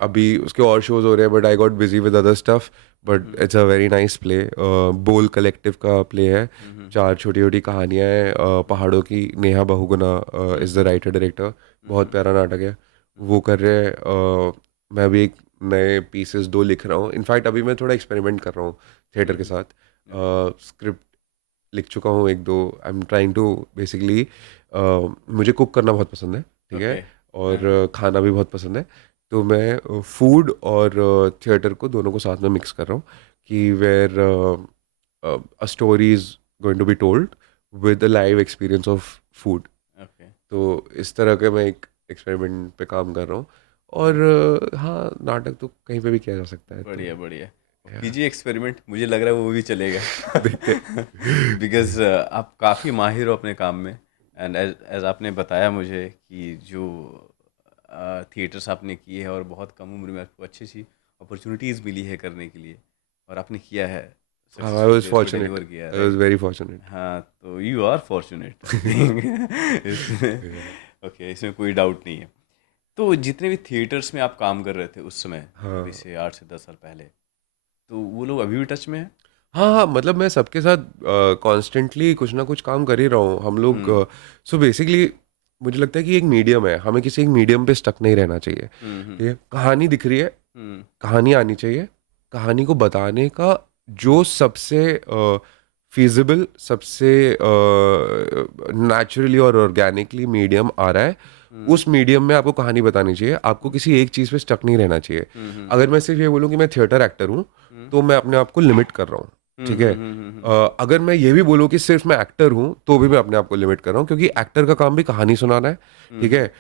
अभी उसके और शोज़ हो रहे हैं, but I got busy with other stuff. But it's a very nice play. बोल कलेक्टिव का प्ले है। 4 छोटी छोटी कहानियाँ हैं पहाड़ों की। Neha Bahuguna is the writer director. बहुत प्यारा नाटक है, वो कर रहे हैं। मैं भी एक नए पीसेस 2 लिख रहा हूँ। इनफैक्ट अभी मैं थोड़ा एक्सपेरिमेंट कर रहा हूँ थिएटर के साथ। स्क्रिप्ट लिख चुका हूँ एक दो। I am trying to basically, मुझे कुक करना बहुत पसंद है, ठीक है, ओके। और खाना भी बहुत पसंद है। तो मैं फूड और थिएटर को दोनों को साथ में मिक्स कर रहा हूँ कि where a story is going to be told with a live experience of food. Okay. तो इस तरह के मैं एक एक्सपेरिमेंट पे काम कर रहा हूँ। और हाँ, नाटक तो कहीं पे भी किया जा सकता है, तो बढ़िया, बढ़िया। या कीजिए एक्सपेरिमेंट, मुझे लग रहा है वो भी चलेगा। देखते हैं। बिकॉज़ आप काफ़ी माहिर हो अपने काम में। एंड एज़ एज़ आपने बताया मुझे कि जो थिएटर्स आपने किए हैं और बहुत कम उम्र में आपको अच्छी-सी अपॉर्च्युनिटीज़ मिली है करने के लिए, और आपने किया है, हाँ, आई सक्सेसफुली वाज उसको फॉर्चुनेट, डिलीवर किया है, I was right? Very fortunate. हाँ, तो you are fortunate I think. इसमें ओके, इसमें कोई डाउट नहीं है। तो जितने भी थिएटर्स में आप काम कर रहे थे उस समय, अभी हाँ से 8 से 10 साल पहले, तो वो लोग अभी भी टच में हैं? हाँ हाँ, मतलब मैं सबके साथ कॉन्स्टेंटली कुछ ना कुछ काम कर ही रहा हूँ। हम लोग हुँ। सो बेसिकली मुझे लगता है कि एक मीडियम है, हमें किसी एक मीडियम पे स्टक नहीं रहना चाहिए। हुँ, हुँ, ठीक है, कहानी दिख रही है, हुँ, कहानी आनी चाहिए। कहानी को बताने का जो सबसे फीजिबल, सबसे नेचुरली और ऑर्गेनिकली मीडियम आ रहा है, हुँ, उस मीडियम में आपको कहानी बतानी चाहिए। आपको किसी एक चीज़ पे स्टक नहीं रहना चाहिए। हुँ, हुँ, अगर मैं सिर्फ ये बोलूँ कि मैं थिएटर एक्टर हूँ, हुँ, तो मैं अपने आप को लिमिट कर रहा हूँ, हुँ, ठीक हुँ, है। हुँ, हुँ, हुँ, अगर मैं ये भी बोलूँ कि सिर्फ मैं एक्टर हूँ, तो भी मैं अपने आप को लिमिट कर रहा हूँ, क्योंकि एक्टर का काम भी कहानी सुनाना है, हुँ, ठीक हुँ, है।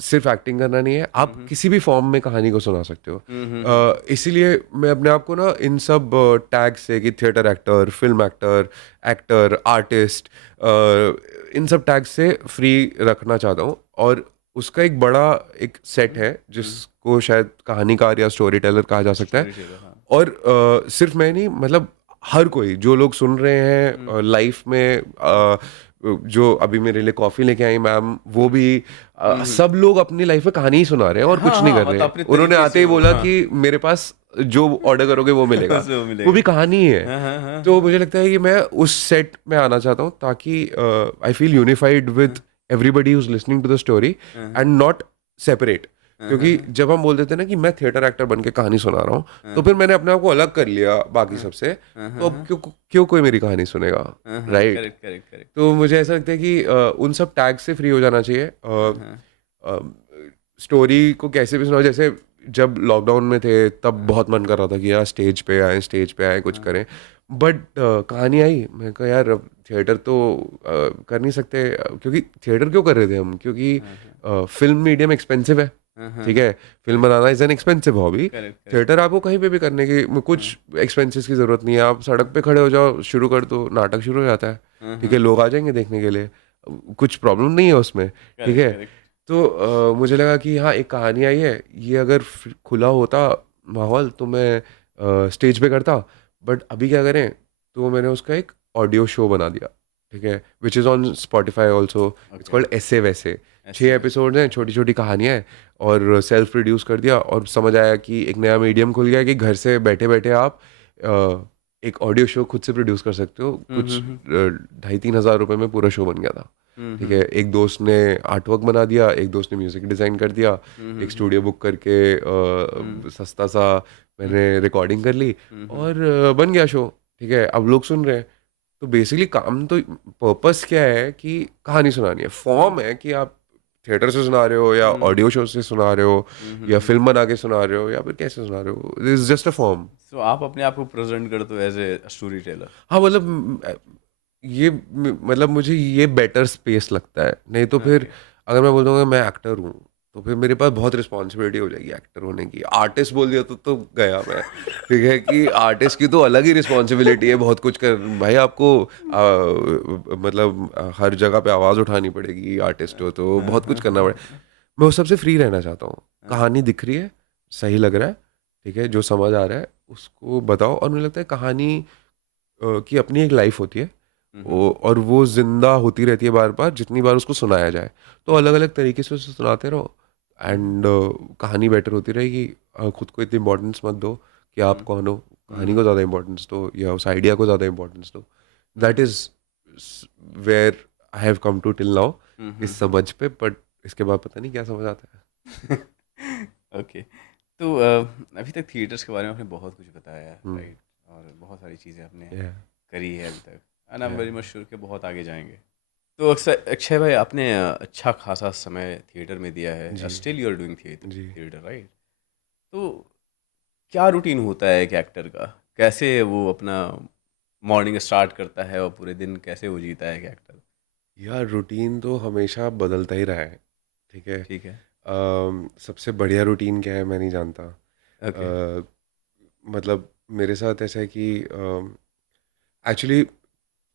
सिर्फ एक्टिंग करना नहीं है, हुँ, आप हुँ, किसी भी फॉर्म में कहानी को सुना सकते हो। हुँ, हुँ, हुँ, इसीलिए मैं अपने आप को ना इन सब टैग से, कि theatre actor, film actor, actor, artist, इन सब टैग से फ्री रखना चाहता हूँ। और उसका एक बड़ा एक सेट है हुँ, जिसको शायद कहानीकार या स्टोरी टेलर कहा जा सकता है। स्टोरी टेलर, हाँ। और सिर्फ मैं नहीं, मतलब हर कोई जो लोग सुन रहे हुँ, हैं लाइफ में, जो अभी मेरे लिए कॉफ़ी लेके आई मैम, वो भी हुँ, हुँ। सब लोग अपनी लाइफ में कहानी ही सुना रहे हैं और हाँ, कुछ नहीं हाँ, कर रहे मतलब हैं। अपने उन्होंने तरीके आते से ही वो, बोला हाँ। कि मेरे पास जो ऑर्डर करोगे वो मिलेगा, उससे वो वो मिलेगा। भी कहानी ही है। हाँ, हाँ, हाँ, तो हाँ, मुझे लगता है कि मैं उस सेट में आना चाहता हूँ, ताकि आई फील यूनिफाइड विद हाँ, everybody who's listening to the story हाँ, हाँ, एंड नॉट सेपरेट। हाँ, हाँ, क्योंकि हाँ, जब हम बोल देते हैं ना कि मैं थिएटर एक्टर बन के कहानी सुना रहा हूँ, तो हाँ, फिर मैंने अपने आप को अलग कर लिया बाकी हाँ, सबसे। हाँ, तो हाँ, अब हाँ, क्यों क्यों कोई मेरी कहानी सुनेगा, हाँ, हाँ, राइट। Correct, correct, correct. तो मुझे ऐसा लगता है कि उन सब टैग से फ्री हो जाना चाहिए। हाँ, हाँ, स्टोरी को कैसे भी सुनाओ। जैसे जब लॉकडाउन में थे तब हाँ, बहुत मन कर रहा था कि यार स्टेज पे आए कुछ हाँ, करें। बट कहानी आई, मैं कहा यार अब थिएटर तो कर नहीं सकते, क्योंकि थिएटर क्यों कर रहे थे हम, क्योंकि हाँ, हाँ, फिल्म मीडियम एक्सपेंसिव है, हाँ, हाँ, ठीक हाँ, है। Film banana is an expensive hobby. Correct, correct. Theatre आपको कहीं पे भी करने की हाँ, कुछ एक्सपेंसेस की ज़रूरत नहीं है। आप हाँ, सड़क पे खड़े हो जाओ, शुरू कर दो, नाटक शुरू हो जाता है, हाँ, ठीक है। हाँ, लोग आ जाएंगे देखने के लिए, कुछ प्रॉब्लम नहीं है उसमें, ठीक करेक्ट, है। करेक्ट। तो मुझे लगा कि हाँ, एक कहानी आई है, ये अगर खुला होता माहौल तो मैं स्टेज पे करता। बट अभी क्या करें, तो मैंने उसका एक ऑडियो शो बना दिया, ठीक है, which is on Spotify also. It's okay, called ऐसे वैसे। ऐसे 6 एपिसोड्स हैं, छोटी छोटी कहानियाँ हैं, और सेल्फ प्रोड्यूस कर दिया। और समझ आया कि एक नया मीडियम खुल गया कि घर से बैठे बैठे आप एक ऑडियो शो खुद से प्रोड्यूस कर सकते हो। हुँ, कुछ हुँ, हुँ, 2,500-3,000 रुपए में पूरा शो बन गया था। ठीक है, एक दोस्त ने आर्ट वर्क बना दिया, एक दोस्त ने म्यूजिक डिजाइन कर दिया, एक स्टूडियो बुक करके सस्ता सा मैंने रिकॉर्डिंग कर ली और बन गया शो। ठीक है, अब लोग सुन रहे हैं। तो बेसिकली काम तो, पर्पस क्या है कि कहानी सुनानी है। फॉर्म है कि आप थिएटर से सुना रहे हो या ऑडियो शो से सुना रहे हो या फिल्म बना के सुना रहे हो या फिर कैसे सुना रहे हो, this is just a form. So आप अपने आप को प्रेजेंट करते हो एज ए स्टोरी टेलर। हाँ मतलब ये मतलब मुझे ये बेटर स्पेस लगता है। नहीं तो फिर ओके। अगर मैं बोल दूंगा मैं एक्टर हूँ तो फिर मेरे पास बहुत रिस्पॉन्सिबिलिटी हो जाएगी एक्टर होने की। आर्टिस्ट बोल दिया तो गया मैं। ठीक है, कि आर्टिस्ट की तो अलग ही रिस्पॉन्सिबिलिटी है, बहुत कुछ कर भाई आपको मतलब हर जगह पे आवाज़ उठानी पड़ेगी। आर्टिस्ट हो तो बहुत कुछ करना पड़ेगा। मैं उस सबसे फ्री रहना चाहता हूँ। कहानी दिख रही है, सही लग रहा है, ठीक है, जो समझ आ रहा है उसको बताओ। और मुझे लगता है कहानी की अपनी एक लाइफ होती है और वो जिंदा होती रहती है बार बार जितनी बार उसको सुनाया जाए। तो अलग अलग तरीके से उसे सुनाते रहो एंड कहानी बेटर होती रहेगी। खुद को इतनी इंपॉर्टेंस मत दो कि आप कौन हो, कहानी को ज़्यादा इंपॉर्टेंस दो या उस आइडिया को ज़्यादा इंपॉर्टेंस दो। That is where I have come to till now, इस समझ पे। बट इसके बाद पता नहीं क्या समझ आता है। ओके। तो अभी तक थिएटर्स के बारे में आपने बहुत कुछ बताया, राइट? और बहुत सारी चीज़ें आपने या करी है अभी तक, एंड आई एम या वेरी मच श्योर कि बहुत आगे जाएंगे। तो अक्सर अक्षय भाई, आपने अच्छा खासा समय थिएटर में दिया है, जी स्टिल यू आर डूइंग जी। Theatre, right? तो क्या रूटीन होता है एक एक्टर का? कैसे वो अपना मॉर्निंग स्टार्ट करता है और पूरे दिन कैसे वो जीता है एक एक्टर? यार रूटीन तो हमेशा बदलता ही रहा है। ठीक है। ठीक है। सबसे बढ़िया रूटीन क्या है मैं नहीं जानता। ओके। मतलब मेरे साथ ऐसा है कि एक्चुअली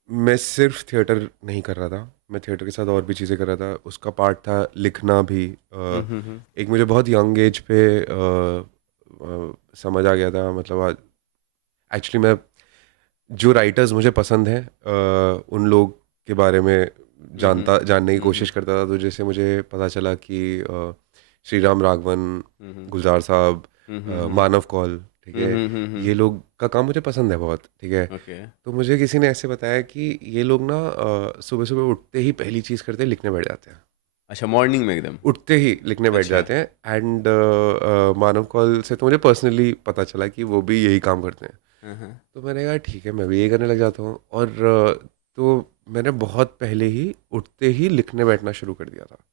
मैं सिर्फ थिएटर नहीं कर रहा था। मैं थिएटर के साथ और भी चीज़ें कर रहा था। उसका पार्ट था लिखना भी। हम्म। एक मुझे बहुत यंग एज पे समझ आ गया था। मतलब एक्चुअली मैं जो राइटर्स मुझे पसंद हैं उन लोग के बारे में जानने की कोशिश करता था। तो जैसे मुझे पता चला कि श्री राम राघवन, गुलजार साहब, मानव कौल, ठीक है, ये लोग का काम मुझे पसंद है बहुत। ठीक है, ओके। तो मुझे किसी ने ऐसे बताया कि ये लोग ना सुबह सुबह उठते ही पहली चीज़ करते हैं लिखने बैठ जाते हैं। अच्छा, मॉर्निंग में एकदम? उठते ही लिखने बैठ अच्छा। जाते हैं। एंड मानव कौल से तो मुझे पर्सनली पता चला कि वो भी यही काम करते हैं। हाँ। तो मैंने कहा ठीक है मैं भी ये करने लग जाता हूँ। और तो मैंने बहुत पहले ही उठते ही लिखने बैठना शुरू कर दिया था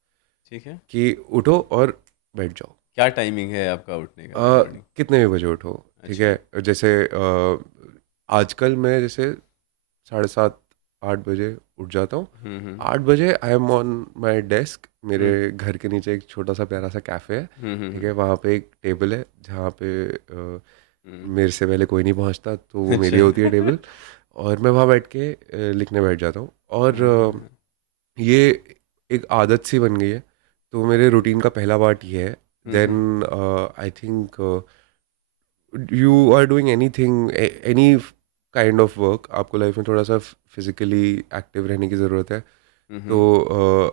ठीक है। कि उठो और बैठ जाओ। क्या टाइमिंग है आपका उठने का अ, मॉर्निंग? कितने भी बजे उठो, ठीक अच्छा। है। जैसे आजकल मैं जैसे 7:30-8 बजे उठ जाता हूँ। हम्म। 8 बजे I am on my desk. मेरे हम्म। घर के नीचे एक छोटा सा प्यारा सा कैफ़े है। ठीक है, हम्म। वहाँ पे एक टेबल है जहाँ पे हम्म। मेरे से पहले कोई नहीं पहुँचता तो वो मेरी अच्छा। होती है टेबल। और मैं वहाँ बैठ के लिखने बैठ जाता हूँ। और ये एक आदत सी बन गई है। तो मेरे रूटीन का पहला पार्ट ये है। Then I think you are doing anything, any kind of work, आपको लाइफ में थोड़ा सा फिजिकली एक्टिव रहने की ज़रूरत है। तो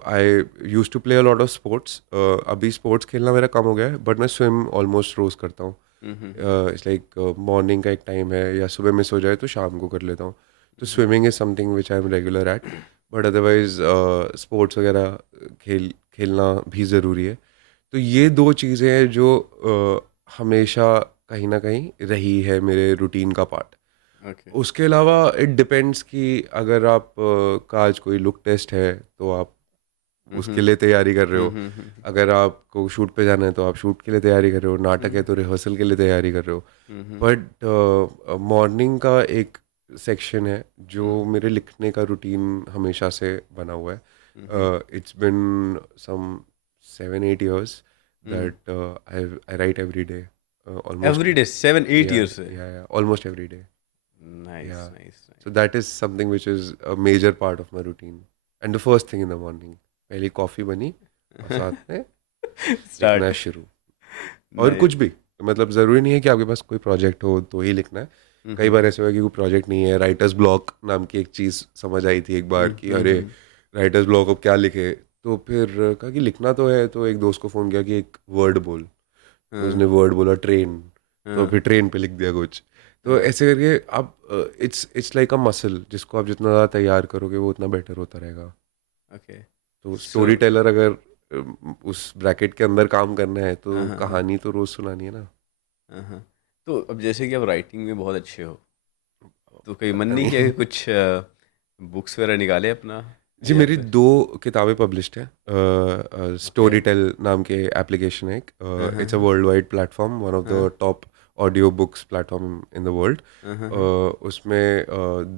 I used to play a lot of sports. अभी स्पोर्ट्स खेलना मेरा कम हो गया है बट मैं स्विम ऑलमोस्ट रोज़ करता हूँ। इट्स लाइक मॉर्निंग का एक टाइम है या सुबह मिस हो जाए तो शाम को कर लेता हूँ। तो swimming is something which I am regular at. But otherwise sports वगैरह खेलना भी ज़रूरी है। तो ये दो चीज़ें हैं जो हमेशा कहीं ना कहीं रही है मेरे रूटीन का पार्ट। ओके। उसके अलावा इट डिपेंड्स कि अगर आप का आज कोई लुक टेस्ट है तो आप उसके लिए तैयारी कर रहे हो। अगर आपको शूट पे जाना है तो आप शूट के लिए तैयारी कर रहे हो। नाटक है तो रिहर्सल के लिए तैयारी कर रहे हो। बट मॉर्निंग का एक सेक्शन है जो मेरे लिखने का रूटीन हमेशा से बना हुआ है। It's been some 7-8 years that I write every day, almost. Every day 7-8 year Yeah, से? yeah, yeah, almost every day. Nice, Yeah. Nice, So that is something which is a major part of my routine. And the first thing in the morning, पहली कॉफ़ी बनी और साथ में लिखना स्टार्ट। शुरू। और नाइस। कुछ भी, मतलब ज़रूरी नहीं है कि आपके पास कोई प्रोजेक्ट हो तो ही लिखना है। कई बार ऐसा हुआ कि कोई प्रोजेक्ट नहीं है। राइटर्स ब्लॉक नाम की एक चीज़ समझ आई थी एक बार कि अरे राइटर्स ब्लॉक अब क्या लिखे। तो फिर कहा कि लिखना तो है। तो एक दोस्त को फ़ोन किया कि एक वर्ड बोल। तो उसने वर्ड बोला ट्रेन। तो फिर ट्रेन पे लिख दिया कुछ। तो ऐसे करके आप इट्स लाइक अ मसल जिसको आप जितना ज़्यादा तैयार करोगे वो उतना बेटर होता रहेगा। ओके। तो सो स्टोरी टेलर अगर उस ब्रैकेट के अंदर काम करना है तो हाँ, हाँ, हाँ, कहानी तो रोज सुनानी है ना। हाँ, हाँ। तो अब जैसे कि आप राइटिंग में बहुत अच्छे हो, तो कहीं मन पता नहीं किया नहीं। कि कुछ बुक्स वगैरह निकाले अपना, जी या मेरी फिर? 2 किताबें पब्लिश्ड हैं। ओके। स्टोरी टेल नाम के एप्लीकेशन है एक। हाँ, हाँ, इट्स अ हाँ, world wide platform, one of the हाँ, top audio books platform in the world. हाँ, हाँ, हाँ, उसमें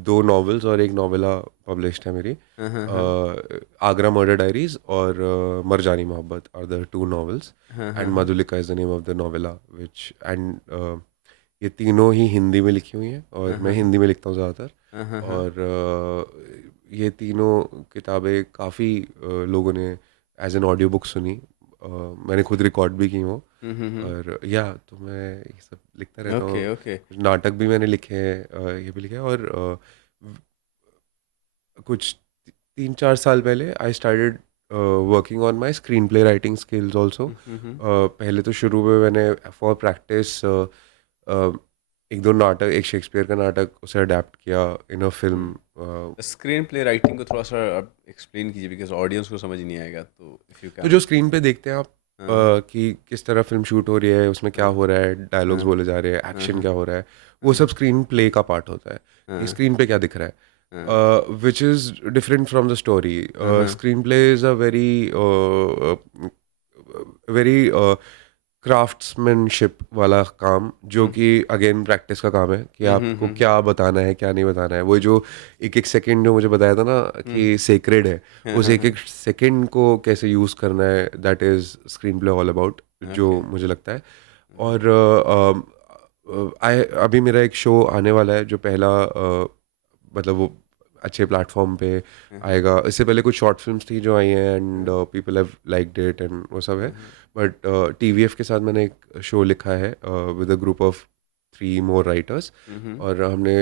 2 नॉवेल्स और एक नॉवेला पब्लिश्ड है मेरी। हाँ, हाँ, हाँ, आगरा मर्डर डायरीज और मरजानी मोहब्बत आर द 2 नॉवेल्स, हाँ, हाँ, एंड हाँ, Madhulika is the name of the novella which and ये तीनों ही हिंदी में लिखी हुई हैं और हाँ, मैं हाँ, हिंदी में लिखता हूँ ज़्यादातर। हाँ, हाँ, हाँ, और ये तीनों किताबें काफ़ी लोगों ने एज एन ऑडियो बुक सुनी। मैंने खुद रिकॉर्ड भी की हूँ। और या तो मैं ये सब लिखता रहता ओके, हूँ। ओके, कुछ नाटक भी मैंने लिखे हैं, ये भी लिखे हैं। और कुछ 3-4 साल पहले I started working on my screen play writing skills also. पहले तो शुरू में मैंने फॉर प्रैक्टिस एक दो नाटक, एक शेक्सपियर का नाटक उसे अडेप्ट किया in a film. Screenplay writing को थोड़ा सा आप एक्सप्लेन कीजिए, बिकॉज ऑडियंस को समझ नहीं आएगा, तो इफ़ यू तो कैन। जो स्क्रीन पे देखते हैं आप हाँ, हाँ, कि किस तरह फिल्म शूट हो रही है, उसमें क्या हाँ, हो रहा है, डायलॉग्स हाँ, बोले जा रहे हैं, हाँ, एक्शन हाँ, क्या हो रहा है, वो हाँ, सब स्क्रीन प्ले का पार्ट होता है कि हाँ, स्क्रीन पे क्या दिख रहा हाँ, है, which is different from the story. हाँ, हाँ, screen play is a very very craftsmanship वाला काम, जो हुँ, कि अगेन प्रैक्टिस का काम है कि हुँ, हुँ, आपको हुँ, क्या बताना है क्या नहीं बताना है। वो जो एक एक सेकंड जो मुझे बताया था ना हुँ, कि सेक्रेड है, हाँ, उस हाँ, एक एक हाँ, सेकंड को कैसे यूज़ करना है, that is screen play all about, जो ओके, मुझे लगता है। हुँ, और अभी मेरा एक शो आने वाला है जो पहला मतलब वो अच्छे प्लेटफॉर्म पे हाँ, हाँ, आएगा। इससे पहले कुछ शॉर्ट फिल्म्स थी जो आई हैं and people have liked it and वो सब है। हाँ, हाँ, बट टीवीएफ के साथ मैंने एक शो लिखा है with a group of 3 more writers. Hmm, hmm, और हमने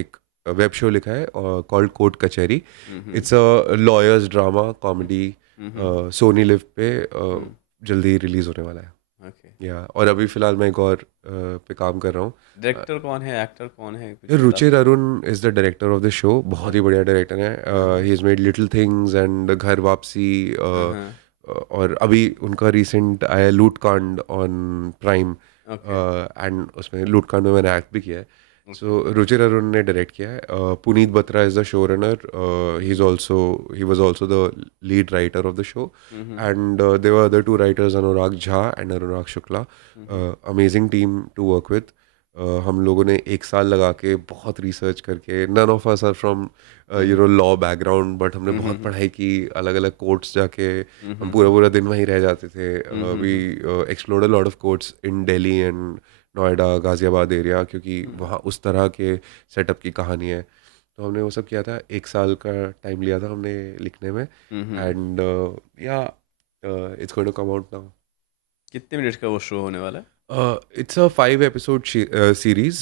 एक वेब शो लिखा है कॉल्ड कोर्ट कचहरी। Hmm, hmm, it's a lawyers drama comedy, hmm, hmm, Sony Liv पे हुँ, जल्दी रिलीज होने वाला है। ओके। या और अभी फिलहाल मैं एक और पे काम कर रहा हूँ। डायरेक्टर कौन है, एक्टर कौन है, कुछ बता रुचिर सकते हैं? Arun is the director of the show. बहुत ही बढ़िया डायरेक्टर है। हाँ, हाँ, he is made little things and घर वापसी, हाँ, हाँ, और अभी उनका रिसेंट आया लूट कांड ऑन प्राइम, ओके, एंड उसमें लूट कांड में मैंने एक्ट भी किया है। ओके, सो रुचिर अरुण ने डायरेक्ट किया है। Puneet Batra is the show runner. He was also the lead writer of the show. Hmm, hmm, and there were other 2 writers, Anurag Jha and Anurag Shukla. Hmm, hmm, amazing team to work with. हम लोगों ने एक साल लगा के बहुत रिसर्च करके, none of us are from um, law background, but हमने हुँ, बहुत हुँ, पढ़ाई की, अलग अलग कोर्ट्स जाके हुँ, हम हुँ, पूरा हुँ, पूरा दिन वहीं रह जाते थे। Hmm, hmm, we hmm, explored a lot of courts in Delhi and Noida Ghaziabad area, क्योंकि हुँ, वहाँ उस तरह के सेटअप की कहानी है। तो हमने वो सब किया था, एक साल का टाइम लिया था हमने लिखने में। Hmm, hmm. And yeah it's going to come out now. कितने मिनट का वो शो होने वाला है? It's a 5 episode series,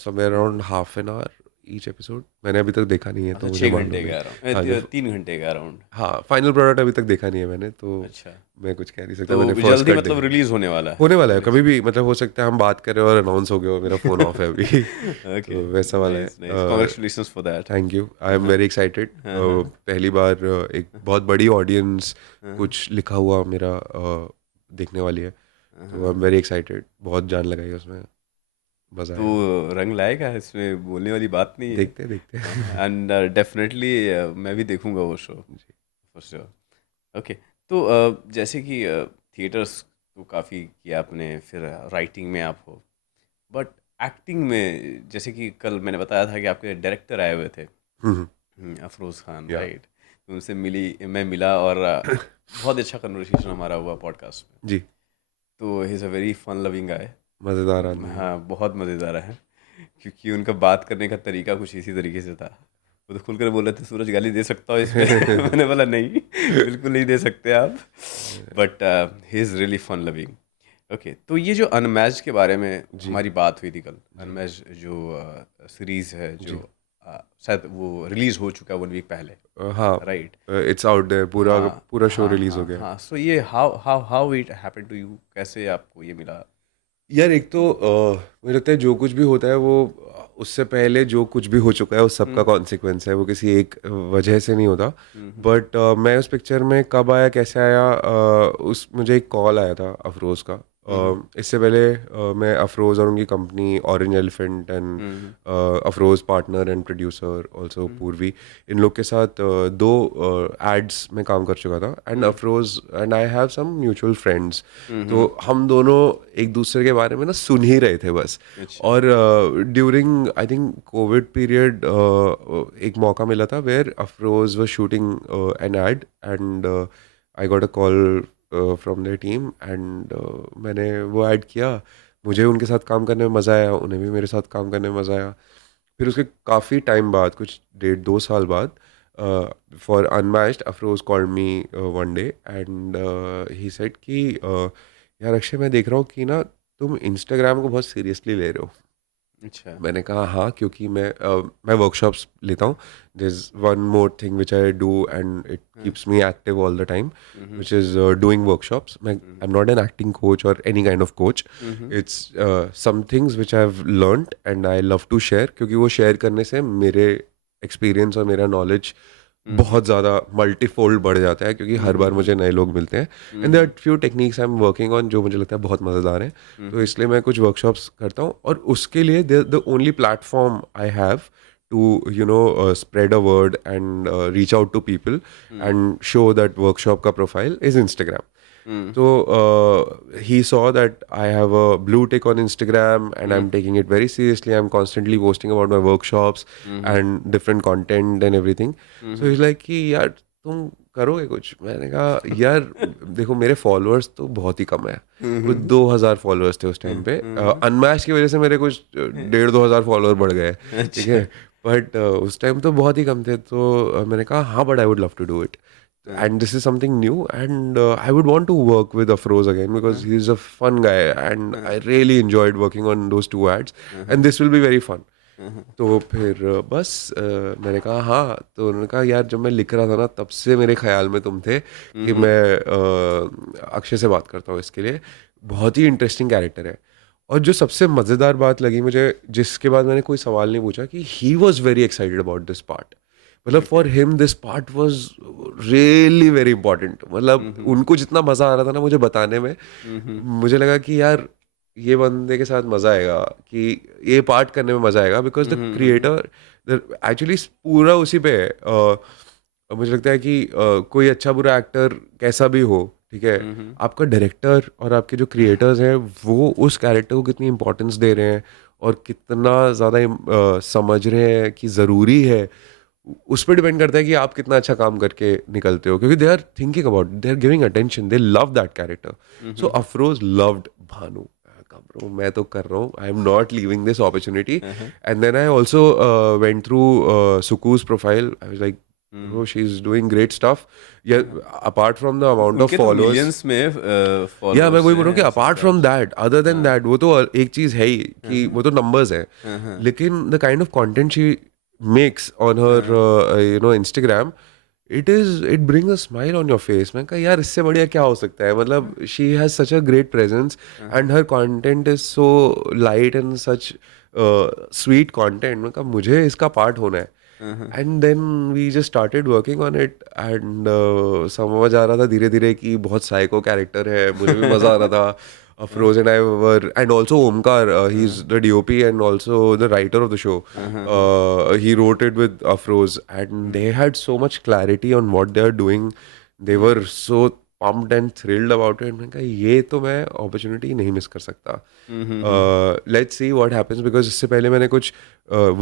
somewhere around half an hour each episode. मैंने अभी तक देखा नहीं है अच्छा, तो मुझे 6 घंटे मालूम नहीं। के हाँ जो 3 घंटे के अराउंड। हाँ फाइनल प्रोडक्ट अभी तक देखा नहीं है मैंने, तो अच्छा, मैं कुछ कह नहीं सकता। मैंने तो फर्स्ट जल्दी कट मतलब देखा। रिलीज़ होने वाला है? होने वाला है नेक्स्ट कभी भी, मतलब हो सकता है हम बात कर रहे हो और अनाउंस हो गया हो, मेरा फ़ोन ऑफ है अभी। ओके, तो वैसा वाला नाइस, नाइस, है। Congratulations for that. Thank you, I हाँ, एम हाँ, वेरी एक्साइटेड। हाँ, हाँ, पहली बार एक बहुत बड़ी ऑडियंस हाँ, हाँ, कुछ लिखा हुआ मेरा देखने वाली है। हाँ, तो आई एम हाँ। वेरी एक्साइटेड, बहुत जान लगाई उसमें, मज़ा तो आएगा। रंग लाएगा, इसमें बोलने वाली बात नहीं है। देखते हैं देखते हाँ, हैं। एंड डेफ़िनेटली मैं भी देखूँगा वो शो, जी। For sure. ओके, तो जैसे कि थिएटर्स तो काफ़ी किया आपने, फिर राइटिंग में आप हो, बट एक्टिंग में जैसे कि कल मैंने बताया था कि आपके डायरेक्टर आए हुए थे, हुँ, हुँ। अफरोज़ खान, या राइट? तो उनसे मैं मिला, और बहुत अच्छा कन्वर्सेशन हमारा हुआ पॉडकास्ट में। जी, तो he is a very fun loving guy. मज़ेदार आदमी है। हाँ, बहुत मज़ेदार है, क्योंकि उनका बात करने का तरीका कुछ इसी तरीके से था। वो तो खुलकर बोल रहे थे, सूरज गाली दे सकता हो इस पे? मैंने बोला नहीं, बिल्कुल नहीं दे सकते आप। But he is really fun loving. Okay, तो ये जो अनमैच्ड के बारे में जी, हमारी बात हुई थी कल, जी, अनमैच्ड जो सीरीज़ है, जो जी। शायद वो रिलीज़ हो चुका है 1 वीक पहले, हाँ, राइट? इट्स आउट देयर, पूरा हाँ, पूरा शो हाँ, रिलीज़ हो हाँ, गया है। हाँ। सो ये how how how it happened to you? कैसे आपको ये मिला? यार एक तो मुझे लगता है जो कुछ भी होता है वो उससे पहले जो कुछ भी हो चुका है उस सब का कॉन्सिक्वेंस है, वो किसी एक वजह से नहीं होता. बट मैं उस पिक्चर में कब आया, कैसे आया, उस मुझे एक कॉल आया था अफरोज़ का. इससे पहले मैं अफरोज़ और उनकी company orange elephant and Afroz partner and producer also पूर्वी, इन लोग के साथ दो एड्स में काम कर चुका था. And Afroz and I have some mutual friends, तो हम दोनों एक दूसरे के बारे में ना सुन ही रहे थे बस. अच्छा. और during I think Covid period एक मौका मिला था where Afroz was shooting an ad and I got a call from their team and मैंने वो ऐड किया. मुझे उनके साथ काम करने में मज़ा आया, उन्हें भी मेरे साथ काम करने में मज़ा आया. फिर उसके काफ़ी टाइम बाद, कुछ 1.5-2 साल बाद, for unmatched Afroz called me one day and he said कि यार अक्षय, मैं देख रहा हूँ कि ना तुम इंस्टाग्राम को बहुत सीरियसली ले रहे हो. अच्छा. मैंने कहा हाँ, क्योंकि मैं वर्कशॉप्स लेता हूँ. There is one more thing which I do and it keeps me active all the time, which is doing workshops. मैं I am not an acting coach और any kind of coach. It's some things which I have learned and I love to share, क्योंकि वो शेयर करने से मेरे एक्सपीरियंस और मेरा नॉलेज बहुत ज़्यादा मल्टीफोल्ड बढ़ जाता है, क्योंकि हर बार मुझे नए लोग मिलते हैं. And there are few techniques I am working on जो मुझे लगता है बहुत मज़ेदार हैं. तो इसलिए मैं कुछ वर्कशॉप्स करता हूँ, और उसके लिए the only platform I have to spread a word and reach out to people and show that workshop ka profile is Instagram. So he saw that I have a blue tick on Instagram and I'm taking it very seriously. I'm constantly posting about my workshops and different content and everything. So he's like कि यार तुम करोगे कुछ? मैंने कहा यार देखो, मेरे फॉलोअर्स तो बहुत ही कम है. कुछ 2,000 फॉलोअर्स थे उस टाइम पे. अनमैच की वजह से मेरे कुछ 1,500-2,000 फॉलोअर बढ़ गए, ठीक है. बट उस टाइम तो बहुत ही कम थे. तो मैंने कहा हाँ, but I would love to do it. And this is something new, and I would want to work with Afroz again because he's a fun guy and I really enjoyed working on those 2 ads, and this will be very fun. तो फिर बस मैंने कहा हाँ. तो उन्होंने कहा यार, जब मैं लिख रहा था ना तब से मेरे ख्याल में तुम थे कि मैं अक्षय से बात करता हूँ इसके लिए. बहुत ही इंटरेस्टिंग कैरेक्टर है. और जो सबसे मज़ेदार बात लगी मुझे, जिसके बाद मैंने कोई सवाल नहीं पूछा, कि he was very excited about this part. मतलब for him this part was really very important. मतलब उनको जितना मज़ा आ रहा था ना मुझे बताने में, मुझे लगा कि यार ये बंदे के साथ मज़ा आएगा, कि ये पार्ट करने में मज़ा आएगा, बिकॉज द क्रिएटर एक्चुअली पूरा उसी पे है. मुझे लगता है कि कोई अच्छा बुरा एक्टर कैसा भी हो, ठीक है, आपका डायरेक्टर और आपके जो क्रिएटर्स हैं वो उस कैरेक्टर को कितनी इंपॉर्टेंस दे रहे हैं और कितना ज़्यादा समझ रहे हैं कि ज़रूरी है, उस पर डिपेंड करता है कि आप कितना अच्छा काम करके निकलते हो. क्योंकि they are thinking about, they are giving attention, they love that character. So Afroz loved Bhanu. Bro, मैं तो कर रहा हूँ, I am not leaving this opportunity. And then I also went through सुकू's प्रोफाइल. I was like, bro, she's doing great stuff. Yeah, apart from the amount of उनके तो followers. मिलियंस में Yeah, मैं फॉलोअर्स वही बोल रहा हूँ कि apart from that, other than that, वो तो एक चीज है ही कि वो तो नंबर्स है. लेकिन the kind of content she makes on her Instagram, it brings a smile on your face. मैं कहा यार, इससे बढ़िया क्या हो सकता है. मतलब she has such a great presence and her content is so light and such sweet content. मैं कहा मुझे इसका पार्ट होना है. And then we just started working on it and समझ आ रहा था धीरे धीरे कि बहुत साइको कैरेक्टर है. मुझे भी मजा आ रहा था. Afroz and I were, and also Omkar, he's the DOP and also the writer of the show. He wrote it with Afroz, and they had so much clarity on what they are doing. They were so pumped and thrilled about it. मैंने कहा ये तो मैं opportunity नहीं मिस कर सकता. Let's see what happens, because इससे पहले मैंने कुछ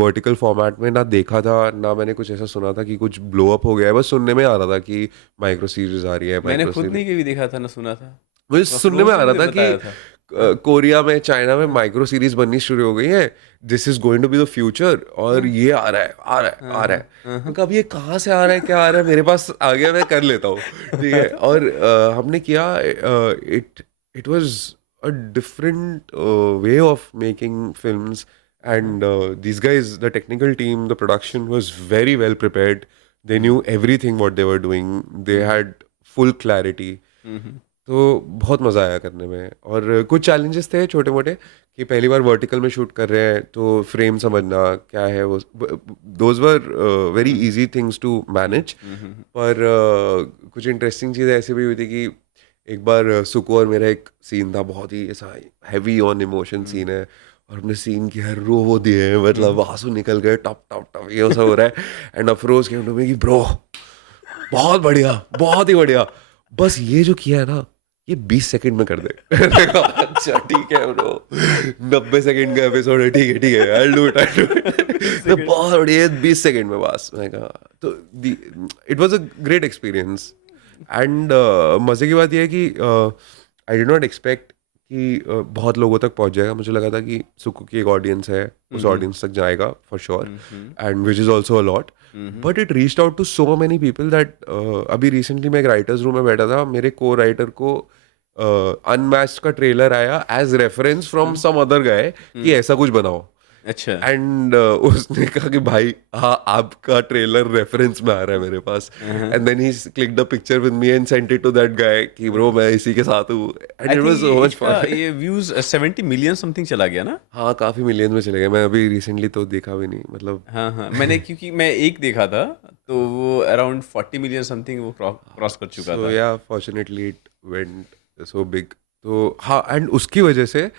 वर्टिकल फॉर्मेट में ना देखा था, ना मैंने कुछ ऐसा सुना था कि कुछ ब्लो अप हो गया है. बस सुनने में आ रहा था कि माइक्रो सीरीज आ रही है. मैंने माइक्रो खुद सीरीज नहीं कभी देखा था, ना सुना था. मुझे सुनने में आ रहा था बताया कि कोरिया में, चाइना में माइक्रो सीरीज बननी शुरू हो गई है. This is going to be the future. और ये आ रहा है, आ रहा है, आ रहा है. मैं कहा अब ये कहाँ से आ रहा है, क्या आ रहा है, मेरे पास आ गया, मैं कर लेता हूँ, ठीक है. और हमने किया. It was a different way of making films. And these guys, the technical team, the production was very well prepared. They knew everything what they were doing. They had full clarity. तो बहुत मज़ा आया करने में। और कुछ चैलेंजेस थे छोटे मोटे कि पहली बार वर्टिकल में शूट कर रहे हैं तो फ्रेम समझना क्या है वो, those were very easy things to manage. पर कुछ इंटरेस्टिंग चीज़ें ऐसी भी हुई थी कि एक बार सुको और मेरा एक सीन था, बहुत ही ऐसा हैवी ऑन इमोशन सीन है, और हमने सीन की हर रो वो दिए हैं, मतलब आंसू निकल गए टप टप टप, ये सब हो रहा है। And Afroz came to me कि ब्रो बहुत बढ़िया, बहुत ही बढ़िया, बस ये जो किया है ना ये 20 सेकंड में कर दे। मैंने कहा, अच्छा ठीक है ब्रो, 90 सेकंड का एपिसोड है, ठीक है ठीक है, आई डू इट। तो बहुत बढ़िया, 20 सेकंड में बस। मैंने कहा तो it was a great experience. And मज़े की बात यह है कि आई डिड नॉट एक्सपेक्ट कि बहुत लोगों तक पहुंच जाएगा। मुझे लगा था कि सुकू की एक ऑडियंस है, उस ऑडियंस तक जाएगा for sure, and which is also a lot, but it reached out to so many people that अभी रिसेंटली मैं एक राइटर्स रूम में बैठा था, मेरे को राइटर को अनमैच्ड का ट्रेलर आया as reference from some other guy कि ऐसा कुछ बनाओ। अच्छा। एंड उसने कहा कि भाई हाँ आपका ट्रेलर रेफरेंस में आ रहा है मेरे पास, and then he clicked the picture with me and sent it to that guy कि ब्रो मैं इसी के साथ हूँ, and I it was think so much इसका फन। ये व्यूज 70 मिलियन समथिंग चला गया ना। हाँ काफी मिलियंस में चले गए, मैं अभी रिसेंटली तो देखा भी नहीं, मतलब हाँ हाँ, मैंने क्योंकि मैं एक देखा था तो वो अराउंड 40 मिलियन समथिंग वो क्रॉस कर चुका सो था। या fortunately it went so big. तो हाँ, एंड उसकी वजह से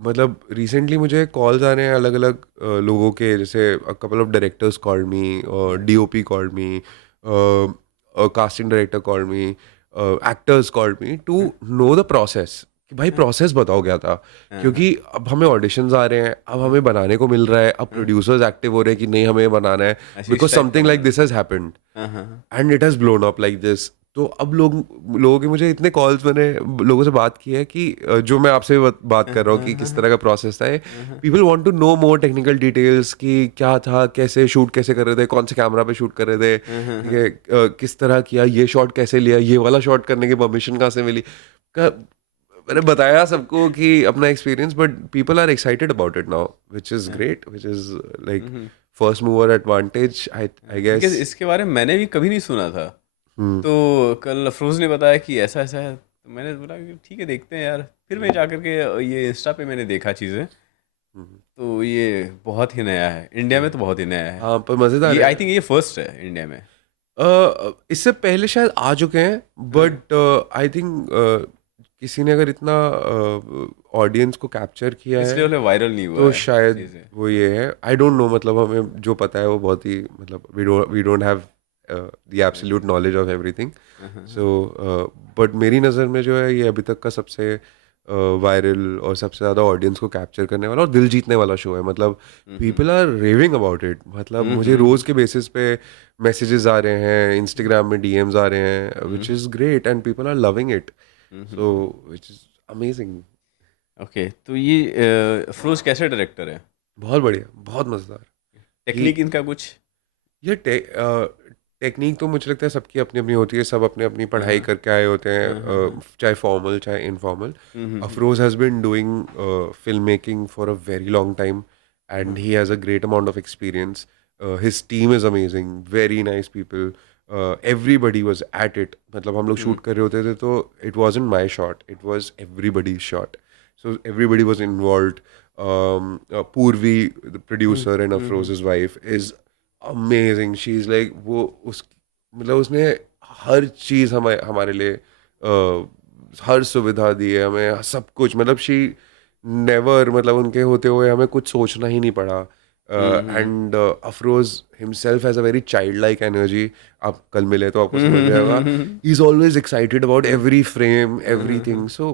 मतलब रिसेंटली मुझे कॉल्स आ रहे हैं अलग अलग लोगों के, जैसे couple of directors called me, DOP called me, casting director called me, actors called me to know the process, कि भाई प्रोसेस बताओ क्या था। क्योंकि अब हमें ऑडिशंस आ रहे हैं, अब हमें बनाने को मिल रहा है, अब प्रोड्यूसर्स एक्टिव हो रहे हैं कि नहीं हमें बनाना है, अच्छा, बिकॉज इस टाइप का समथिंग लाइक मामला। दिस हैज हैपेंड हाँ हाँ हाँ। And it has blown up like this. तो अब लोगों के मुझे इतने कॉल्स, मैंने लोगों से बात की है कि जो मैं आपसे बात कर रहा हूँ कि किस तरह का प्रोसेस था, people want to know more technical details कि क्या था, कैसे शूट कैसे कर रहे थे, कौन से कैमरा पे शूट कर रहे थे, ठीक है, किस तरह किया, ये शॉट कैसे लिया, ये वाला शॉट करने की परमिशन कहाँ से मिली का, मैंने बताया सबको कि अपना experience, but people are excited about it now, which is great, which is like first mover advantage I because guess. इसके बारे में मैंने भी कभी नहीं सुना था। तो कल अफरोज ने बताया कि ऐसा ऐसा है, तो मैंने बोला कि ठीक है देखते हैं यार। फिर मैं जाकर के ये इंस्टा पे मैंने देखा चीज़ें, तो ये बहुत ही नया है इंडिया में, तो बहुत ही नया है। हाँ पर मज़ेदार ये है। आई थिंक ये फर्स्ट है इंडिया में। इससे पहले शायद आ चुके हैं, बट आई थिंक किसी ने अगर इतना ऑडियंस को कैप्चर किया इसलिए है वाले वायरल नहीं हुआ तो है शायद चीज़ें। वो ये है। आई डोंट नो, मतलब हमें जो पता है वो बहुत ही, मतलब we don't have the absolute knowledge of everything. So but मेरी नज़र में जो है ये अभी तक का सबसे वायरल और सबसे ज़्यादा ऑडियंस को कैप्चर करने वाला और दिल जीतने वाला शो है। मतलब people are raving about it, मतलब मुझे रोज़ के बेसिस पे मैसेजेस आ रहे हैं, इंस्टाग्राम में डीएम्स आ रहे हैं, which is great and people are loving it, so which is amazing. Okay, तो ये अफरोज कैसे डायरेक्टर है? बहुत बढ़िया, बहुत मज़ेदार। टेक्निक इनका कुछ? ये टेक्निक तो मुझे लगता है सबकी अपनी अपनी होती है, सब अपने अपनी पढ़ाई करके आए होते हैं, चाहे फॉर्मल चाहे informal. Afroz has been doing film making for a very long time and he has a great amount of experience. His team is amazing, very nice people, everybody was at it. मतलब हम लोग शूट कर रहे होते थे तो it wasn't my shot, it was everybody's shot, so everybody was involve. Purvi the producer and Afroz wife is amazing, she is like वो उस, मतलब उसने हर चीज़ हमारे लिए हर सुविधा दी है हमें, सब कुछ, मतलब शी नेवर, मतलब उनके होते हुए हमें कुछ सोचना ही नहीं पड़ा। And Afroz himself has a very child like energy, आप कल मिले तो आपको समझ में आएगा। He is always excited about every frame every thing. So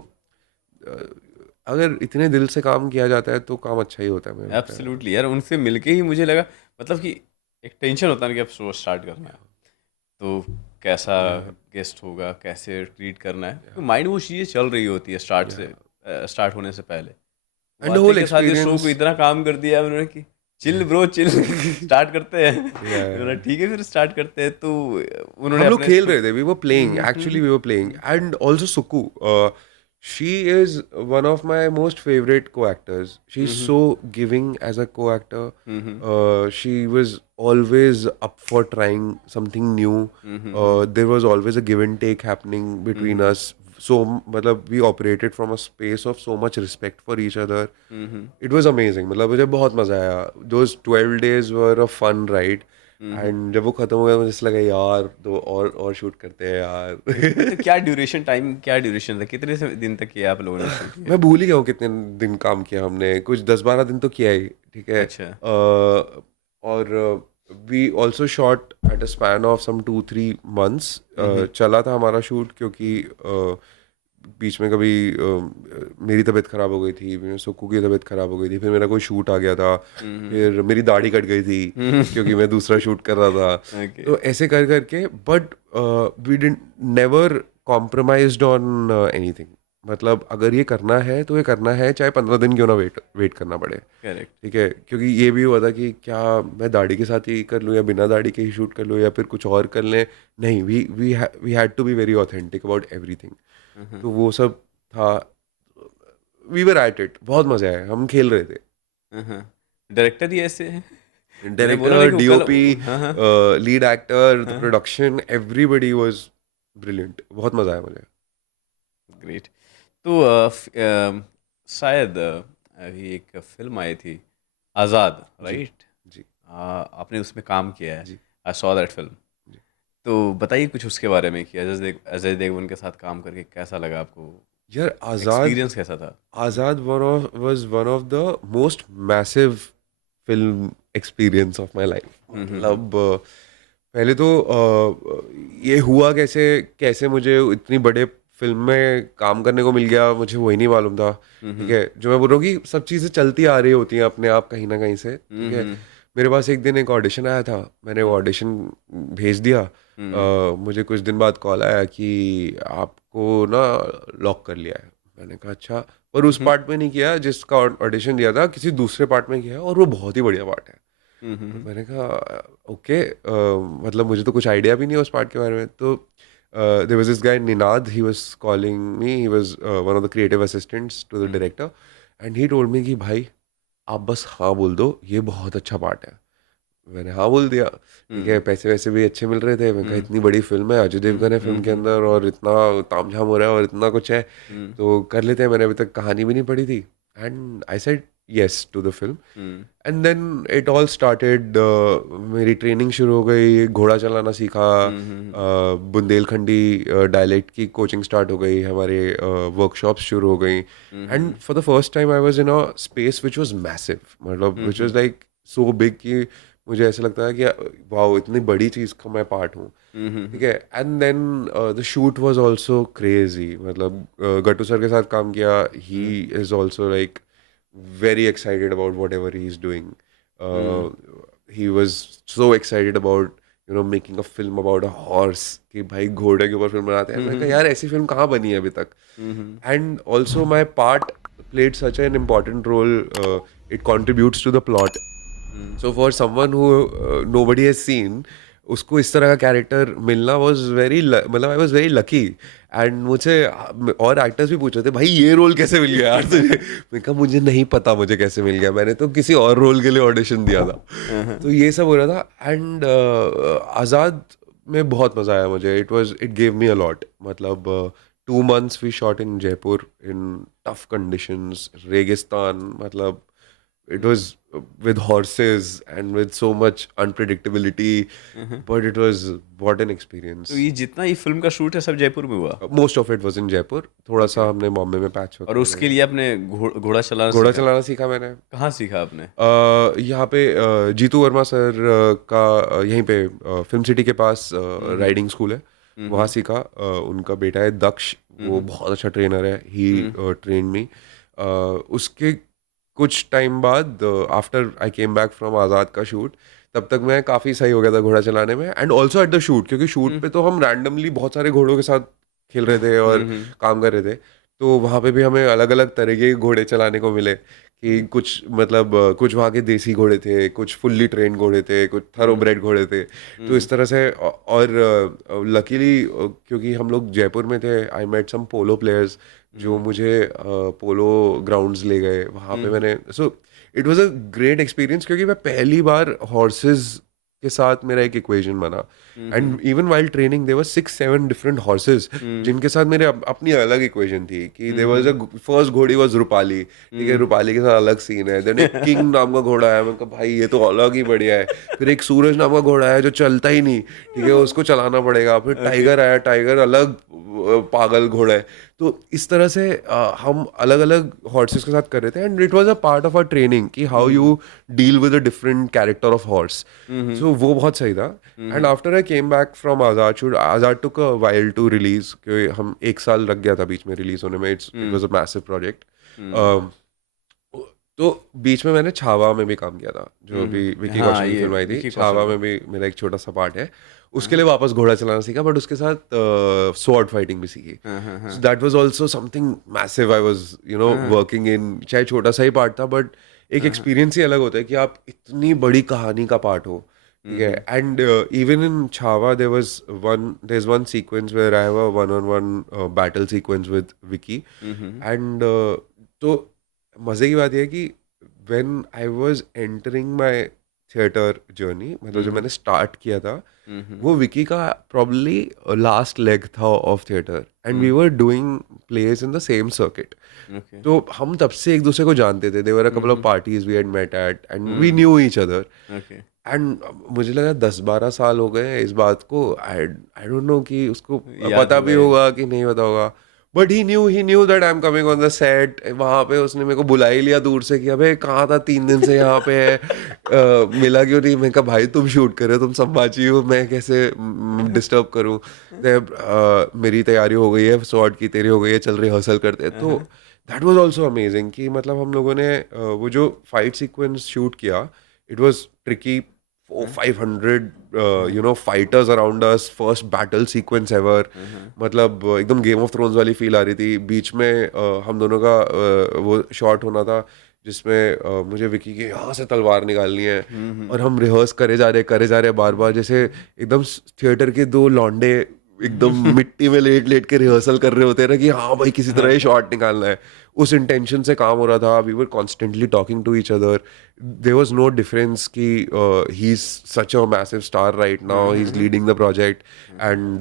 अगर इतने दिल से काम किया जाता है तो काम अच्छा ही होता है, मुझे लगता है। एब्सोल्युटली यार, उनसे मिलके ही मुझे लगा, मतलब कि एक टेंशन होता है ना कि अब शो स्टार्ट करना है तो कैसा गेस्ट होगा, कैसे ट्रीट करना है, तो माइंड वो चीज़ें चल रही होती है स्टार्ट होने से पहले। वो एंड द आते होल के साथ इस शो एक्सपीरियंस, को इतना काम कर दिया उन्होंने कि चिल ब्रो चिल, स्टार्ट करते हैं। yeah. बोला ठीक है फिर स्टार्ट करते हैं, तो उन्होंने हम लोग अपने खेल रहे थे, we were playing, actually we were playing, and also Suku She is one of my most favorite co-actors. She's so giving as a co-actor. She was always up for trying something new. There was always a give and take happening between us. So मतलब we operated from a space of so much respect for each other. It was amazing. मतलब मुझे बहुत मजा आया. Those 12 days were a fun ride. And जब वो खत्म हो गया मुझे ऐसा लगा यार तो और शूट करते हैं यार. तो क्या ड्यूरेशन था, कितने दिन तक किया आप लोगों ने शूट किया? मैं भूल ही गया हूँ कितने दिन काम किया हमने. कुछ 10-12 दिन तो किया ही. ठीक है. अच्छा. और we also shot at a span of some 2-3 months. चला था हमारा शूट क्योंकि बीच में कभी मेरी तबीयत ख़राब हो गई थी, सुक्कू की तबीयत ख़राब हो गई थी, फिर मेरा कोई शूट आ गया था, फिर मेरी दाढ़ी कट गई थी क्योंकि मैं दूसरा शूट कर रहा था. Okay. तो ऐसे कर करके but we didn't never compromised on anything. मतलब अगर ये करना है तो ये करना है, चाहे 15 दिन क्यों ना वेट करना पड़े. करेक्ट. ठीक है. क्योंकि ये भी हुआ था कि क्या मैं दाढ़ी के साथ ही कर लूँ या बिना दाढ़ी के ही शूट कर लूँ या फिर कुछ और कर लें. नहीं, we had to be very authentic about everything. तो वो सब था. We were at it. बहुत मजा आया. हम खेल रहे थे. डायरेक्टर ही ऐसे हैं. डायरेक्टर, डीओपी, हाँ हाँ. Lead actor, the production, everybody was brilliant. बहुत मजा आया मुझे. ग्रेट. तो शायद अभी एक फिल्म आई थी आज़ाद, राइट? जी. आपने उसमें काम किया है. जी. I saw that film. जी. तो बताइए कुछ उसके बारे में कि अजय देवगन के साथ काम करके कैसा लगा आपको? यार आज़ाद एक्सपीरियंस कैसा था? आज़ाद was one of the most massive film experience of my life. मतलब पहले तो ये हुआ कैसे मुझे इतनी बड़े फिल्म में काम करने को मिल गया, मुझे वही नहीं मालूम था. ठीक है. जो मैं बोल रहा हूँ कि सब चीज़ें चलती आ रही होती हैं अपने आप कहीं ना कहीं से. ठीक है. मेरे पास एक दिन एक ऑडिशन आया था. मैंने वो ऑडिशन भेज दिया. मुझे कुछ दिन बाद कॉल आया कि आपको ना लॉक कर लिया है. मैंने कहा अच्छा. पर उस पार्ट में नहीं किया जिसका ऑडिशन दिया था, किसी दूसरे पार्ट में किया और वो बहुत ही बढ़िया पार्ट है. तो मैंने कहा ओके. मतलब मुझे तो कुछ आइडिया भी नहीं है उस पार्ट के बारे में. तो there was this guy Ninad. He was calling me. He was one of the creative assistants to the director, and he told me कि भाई आप बस हाँ बोल दो, ये बहुत अच्छा पार्ट है. मैंने हाँ बोल दिया. ठीक है. पैसे वैसे भी अच्छे मिल रहे थे. मैंने कहा इतनी बड़ी फिल्म है, अजय देवगन है फिल्म के अंदर और इतना तामझाम हो रहा है और इतना कुछ है तो कर लेते हैं. मैंने अभी तक कहानी भी नहीं पढ़ी थी. And I said yes to the film. And then it all started. मेरी ट्रेनिंग शुरू हो गई. घोड़ा चलाना सीखा. बुंदेलखंडी डायलेक्ट की कोचिंग स्टार्ट हो गई. हमारे वर्कशॉप्स शुरू हो गई. And for the first time I was in a space which was massive. मतलब which was like so big कि मुझे ऐसा लगता है कि वाओ इतनी बड़ी चीज़ का मैं पार्ट हूँ. ठीक है. And then the shoot was also crazy. मतलब गट्टू सर के साथ काम किया. He is also like very excited about whatever he's doing. He was so excited about making a film about a horse. कि भाई घोड़े के ऊपर फिल्म बनाते हैं. मैंने कहा यार ऐसी फिल्म कहाँ बनी है अभी तक. And also my part played such an important role. It contributes to the plot. So for someone who nobody has seen, उसको इस तरह का कैरेक्टर मिलना वाज वेरी मतलब I was very lucky. And मुझे और एक्टर्स भी पूछ रहे थे भाई ये रोल कैसे मिल गया यार तुझे. मैं कहा मुझे नहीं पता मुझे कैसे मिल गया. मैंने तो किसी और रोल के लिए ऑडिशन दिया था. तो ये सब हो रहा था. एंड आज़ाद में बहुत मज़ा आया मुझे. It gave me a lot. मतलब 2 months we shot in Jaipur in tough conditions, रेगिस्तान. मतलब it was with horses and with so much unpredictability, but it was what an experience. तो ये जितना ये फिल्म का शूट है सब जयपुर में हुआ? Most of it was in Jaipur. थोड़ा सा हमने बॉम्बे में पैच और उसके लिए आपने घोड़ा चलाना सीखा मैंने. कहाँ सीखा आपने? यहाँ पे जीतू वर्मा सर का यहीं पे फिल्म सिटी के पास राइडिंग स्कूल है. वहाँ सीखा. उनका बेटा है दक्ष. वो बहुत अच्छा ट्रेनर है. He train me. उसके कुछ टाइम बाद after I came back from Azad का शूट, तब तक मैं काफ़ी सही हो गया था घोड़ा चलाने में. And also at the shoot, क्योंकि शूट पे तो हम रैंडमली बहुत सारे घोड़ों के साथ खेल रहे थे और काम कर रहे थे. तो वहाँ पे भी हमें अलग अलग तरह के घोड़े चलाने को मिले. कि कुछ मतलब कुछ वहाँ के देसी घोड़े थे, कुछ फुल्ली ट्रेन घोड़े थे, कुछ थरोब्रेड घोड़े थे। तो इस तरह से और लकीली क्योंकि हम लोग जयपुर में थे, I met some polo players जो मुझे पोलो ग्राउंड्स ले गए। वहाँ पे मैंने it was a great experience क्योंकि मैं पहली बार हॉर्सेस के साथ मेरा एक इक्वेशन बना। And even while training there were 6-7 different horses जिनके साथ मेरे अपनी अलग इक्वेशन थी कि देयर वाज अ फर्स्ट घोड़ी वाज रूपाली, ठीक है, रूपाली के साथ अलग सीन है। देन एक किंग नाम का घोड़ा है, मैंने कहा भाई ये तो अलग ही बढ़िया है। फिर एक सूरज नाम का घोड़ा है जो चलता ही नहीं, ठीक है, उसको चलाना पड़ेगा। फिर टाइगर आया, टाइगर अलग पागल घोड़ा है। तो इस तरह से हम अलग अलग हॉर्सेस के साथ कर रहे थे and it was a part of our training कि how you deal with a different character of horse. So वो बहुत सही था। And after I came back from Azad shoot, Azad took a while to release, क्योंकि हम 1 साल लग गया था बीच में रिलीज होने में। It was a massive project. तो बीच में मैंने छावा में भी काम किया था, जो अभी विकी हाँ, कौशल की ये फिल्म आई थी। विकी छावा कौशल। में भी मेरा एक छोटा सा पार्ट है। उसके लिए वापस घोड़ा चलाना सीखा, बट उसके साथ स्वॉर्ड फाइटिंग भी सीखी। So that was also something massive. I was working in, चाहे छोटा सा ही पार्ट था, बट एक एक्सपीरियंस ही अलग होता है कि आप इतनी बड़ी कहानी का पार्ट हो, ठीक है। And even in Chhaava there is one sequence where I have a one on one battle sequence with Vicky. And तो मजे की बात यह है कि when I was entering my theatre journey, मतलब जब मैंने स्टार्ट किया था, वो विकी का प्रॉब्ली लास्ट लेग था of theatre and we were doing plays in the same circuit. Okay. तो हम तब से एक दूसरे को जानते थे। There were a couple of parties we had met at and we knew each other. Okay. And मुझे लगा 10-12 साल हो गए हैं इस बात को। आई आई डोंट नो कि उसको याद पता होगा भी ये। होगा कि नहीं पता होगा, but he knew that I am coming on the set. वहां पे उसने मेरे को बुला ही लिया दूर से कि अबे कहाँ था, 3 दिन से यहाँ पे है, मिला क्यों नहीं। मैं कहा भाई तुम शूट कर रहे हो, तुम संभाजी हो, मैं कैसे डिस्टर्ब करूँ। मेरी तैयारी हो गई है शॉट की, तेरी हो गई है, चल रिहर्सल करते हैं। तो दैट वाज आल्सो अमेजिंग कि मतलब हम लोगों ने वो जो फाइट सीक्वेंस शूट किया, it was tricky. 400-500 fighters around us, first battle sequence ever। मतलब एकदम गेम ऑफ थ्रोन्स वाली फील आ रही थी। बीच में हम दोनों का वो शॉट होना था जिसमें मुझे विकी के यहाँ से तलवार निकालनी है, और हम रिहर्स करे जा रहे बार बार, जैसे एकदम थिएटर के दो लौंडे एकदम मिट्टी में लेट लेट के रिहर्सल कर रहे होते हैं ना कि हाँ भाई किसी तरह ये शॉट निकालना है। उस इंटेंशन से काम हो रहा था। We were constantly talking to each other. There was no difference कि he is such a massive star right now, he is leading the project and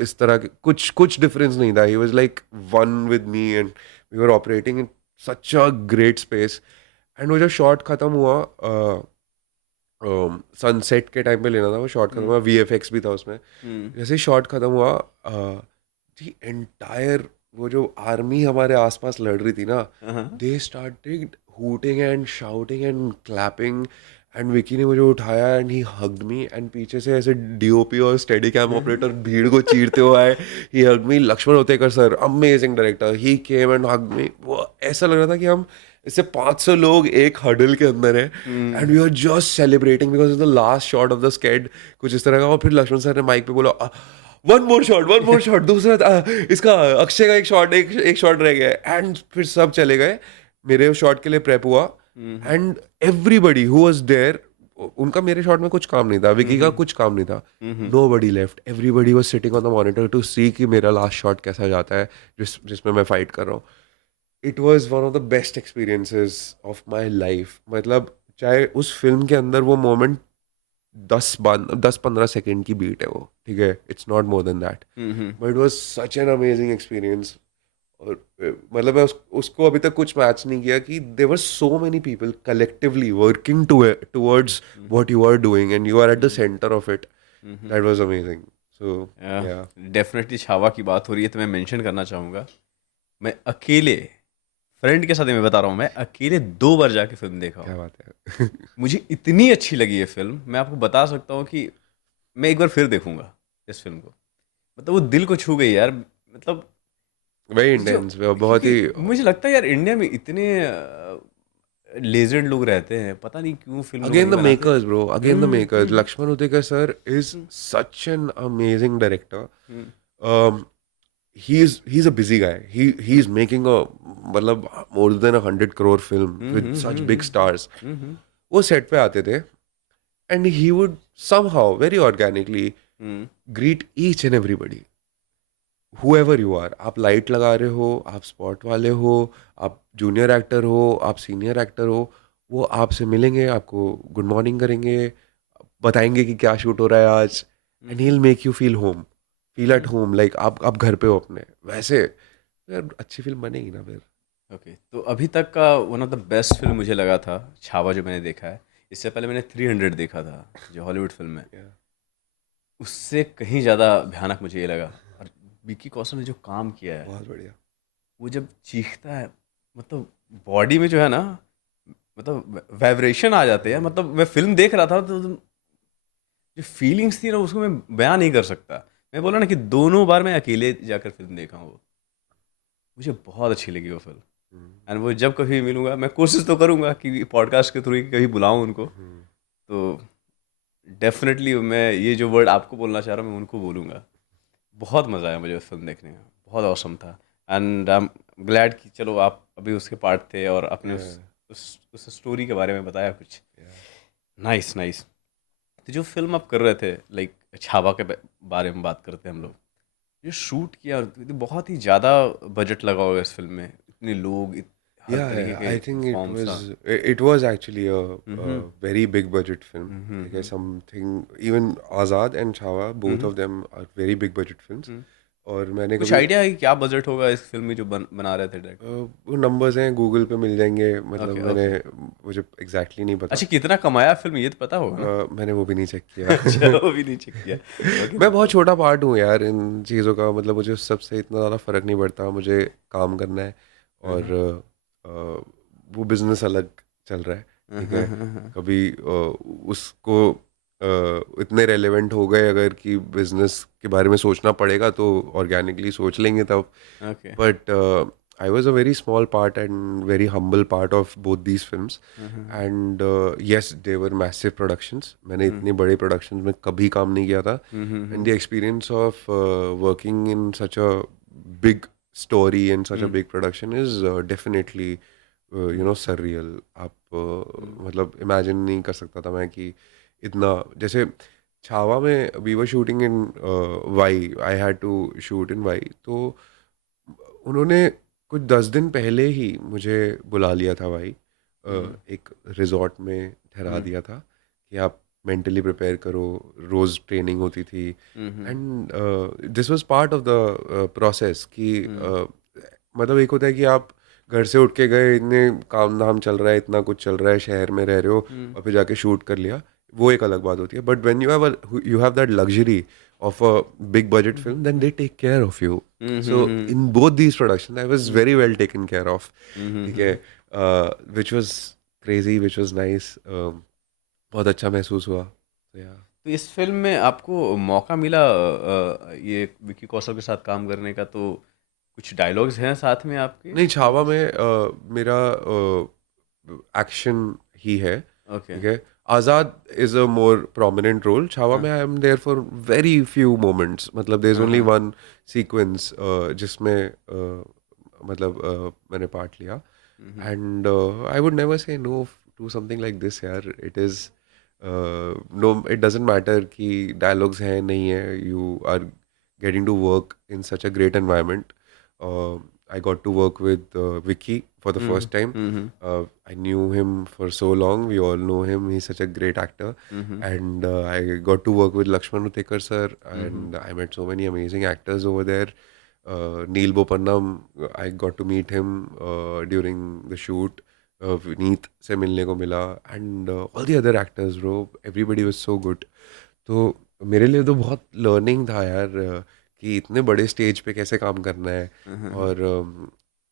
इस तरह के कुछ डिफरेंस नहीं था। He was like one with me and we were operating in such a great space. And वो जो शॉट खत्म हुआ, सनसेट के टाइम पे लेना था वो शॉट खत्म हुआ, वीएफएक्स भी था उसमें। जैसे ही शॉट खत्म हुआ, दी एंटायर वो जो आर्मी हमारे आसपास लड़ रही थी ना, they started hooting and shouting and clapping. And Vicky ने मुझे उठाया and he hugged me, and पीछे से ऐसे डीओपी और स्टेडी कैम ऑपरेटर भीड़ को चीरते हुए आए। He hugged me. Laxman Utekar sir, amazing director, he came and hugged me. वो ऐसा लग रहा था कि हम इससे 500 लोग एक हडल के अंदर है and we are just celebrating because the last shot of the sked कुछ इस तरह का। और फिर लक्ष्मण सर ने माइक पे बोला वन मोर शॉट, दूसरा इसका अक्षय का एक शॉट रह गया। एंड फिर सब चले गए, मेरे शॉट के लिए प्रेप हुआ and everybody who was there, उनका मेरे शॉट में कुछ काम नहीं था, विकी का कुछ काम नहीं था। Nobody left, everybody was sitting on the monitor to see कि मेरा लास्ट शॉट कैसा जाता है जिसमें मैं फाइट कर रहा हूँ। It was one of the best experiences of my life. मतलब चाहे उस फिल्म के अंदर वो मोमेंट 10-15 सेकेंड की बीट है वो, ठीक है, it's not more than that, but it was such an amazing experience. और मतलब मैं उसको अभी तक कुछ मैच नहीं किया कि there were so many people collectively working towards what you are doing and you are at the centre of it. That was amazing. So yeah definitely Chhaava की बात हो रही है तो मैं मेंशन करना चाहूँगा, मैं अकेले फ्रेंड के साथ ही मैं बता रहा हूँ, मैं अकेले 2 बार जाके फिल्म देखा क्या हूँ। बात है। मुझे इतनी अच्छी लगी ये फिल्म, मैं आपको बता सकता हूँ कि मैं एक बार फिर देखूंगा इस फिल्म को। मतलब वो दिल को छू गई यार। मतलब वेरी जो इंटेंस, बहुत ही। क्योंकि मुझे लगता है यार इंडिया में इतने लेजेंड लोग रहते हैं, पता नहीं क्यों फिल्म लोग Again नहीं the बनाते। makers, bro. Again the makers. Lakshman Utekar sir is such an amazing director. Um, he's a busy guy. He's making a मतलब more than 100 crore film with such big stars. वो set पे आते थे and he would somehow very organically greet each and everybody. whoever you are, आप लाइट लगा रहे हो, आप स्पॉट वाले हो, आप जूनियर एक्टर हो, आप सीनियर एक्टर हो, वो आपसे मिलेंगे, आपको गुड मॉर्निंग करेंगे, बताएंगे कि क्या शूट हो रहा है आज, and he will make you feel at home, like आप घर पे हो अपने वैसे। यार अच्छी फिल्म बनेगी ना फिर। ओके, तो अभी तक का one of the best film मुझे लगा था छावा, जो मैंने देखा है। इससे पहले मैंने 300 देखा था, जो हॉलीवुड फिल्म है। Yeah, उससे कहीं ज़्यादा भयानक मुझे ये लगा। और विकी कौशल ने जो काम किया है, बहुत बढ़िया। वो जब चीखता है, मतलब बॉडी में जो है ना, मतलब वाइब्रेशन आ जाते हैं। मतलब मैं फिल्म देख रहा था तो जो फीलिंग्स थी ना, उसको मैं बयां नहीं कर सकता। मैं बोला ना कि दोनों बार मैं अकेले जाकर फिल्म देखा हूँ वो। मुझे बहुत अच्छी लगी वो फिल्म। हम्म, एंड वो जब कभी मिलूंगा, मैं कोशिश तो करूंगा कि पॉडकास्ट के थ्रू ही कभी बुलाऊं उनको। हम्म, तो डेफिनेटली मैं ये जो वर्ड आपको बोलना चाह रहा हूँ, मैं उनको बोलूँगा। बहुत मज़ा आया मुझे फिल्म देखने में, बहुत औसम था। एंड आई एम ग्लैड कि चलो आप अभी उसके पार्ट थे और अपने yeah, उस स्टोरी के बारे में बताया कुछ। yeah. Nice nice. तो जो फिल्म आप कर रहे थे, लाइक छावा के बारे में बात करते हैं हम लोग। जो शूट किया, तो बहुत ही ज़्यादा बजट लगा होगा इस फिल्म में, इतने लोग, हर Yeah, तरीके yeah, के I think it forms. was हाँ। it was actually a hmm very big budget film. Hmm Okay, hmm something even Azad and Chhawa, both hmm of them are very big budget films. हम्म। और मैंने कुछ कभी आइडिया है कि क्या बजट होगा इस फिल्म में जो बना रहे थे डायरेक्टर? वो नंबर्स हैं गूगल पे मिल जाएंगे, मतलब ओके मैंने ओके। मुझे एग्जैक्टली नहीं पता। अच्छा, कितना कमाया फिल्म, ये तो पता होगा ना? मैंने वो भी नहीं चेक किया। अच्छा, वो भी नहीं चेक किया। ओके, नो मैं बहुत प्रॉब्लम। छोटा पार्ट हूँ यार इन चीज़ों का, मतलब मुझे उस सबसे इतना ज़्यादा फर्क नहीं पड़ता, मुझे काम करना है। और वो बिजनेस अलग चल रहा है, ठीक है। कभी उसको इतने रेलेवेंट हो गए अगर कि बिजनेस के बारे में सोचना पड़ेगा तो ऑर्गेनिकली सोच लेंगे तब। Okay. But I was a very small part and very humble part of both these films. And yes, they were massive productions. मैंने इतनी बड़े productions में कभी काम नहीं किया था. And the experience of working in such a big story and such a big production is definitely surreal. आप मतलब imagine नहीं कर सकता था मैं कि इतना, जैसे छावा में we were shooting in Wai, I had to shoot in Wai, तो उन्होंने कुछ 10 दिन पहले ही मुझे बुला लिया था भाई, एक रिजॉर्ट में ठहरा दिया था कि आप मेंटली प्रिपेयर करो, रोज़ ट्रेनिंग होती थी। And this was part of the process कि मतलब एक होता है कि आप घर से उठ के गए, इतने काम धाम चल रहा है, इतना कुछ चल रहा है, शहर में रह रहे हो और फिर जाके शूट कर लिया, वो एक अलग बात होती है। But when you have that luxury of a big budget film, then they take care of you. So in both these productions, I was very well taken care of. Okay, which was crazy, which was nice. बहुत अच्छा महसूस हुआ। So yeah. तो इस फिल्म में आपको मौका मिला ये विकी कौशल के साथ काम करने का, तो कुछ डायलॉग्स हैं साथ में आपके? नहीं, छावा में मेरा एक्शन ही है, ओके। ठीक है। Azad is a more prominent role. Chhaava हाँ में I am there for very few moments, मतलब देयर इज हाँ ओनली हाँ। वन सीक्वेंस जिसमें मतलब मैंने पार्ट लिया। And I would never say no to something like this यार। It is no, it doesn't matter कि डायलॉग्स हैं नहीं है, you are getting to work in such a great environment. I got to work with Vicky for the first time. I knew him for so long. We all know him. He's such a great actor. And I got to work with Lakshman Utekar sir, and I met so many amazing actors over there. Neil Bopannam, I got to meet him during the shoot. Vineet से मिलने को मिला, and all the other actors, bro. Everybody was so good. तो मेरे लिए तो बहुत लर्निंग था यार, कि इतने बड़े स्टेज पे कैसे काम करना है। और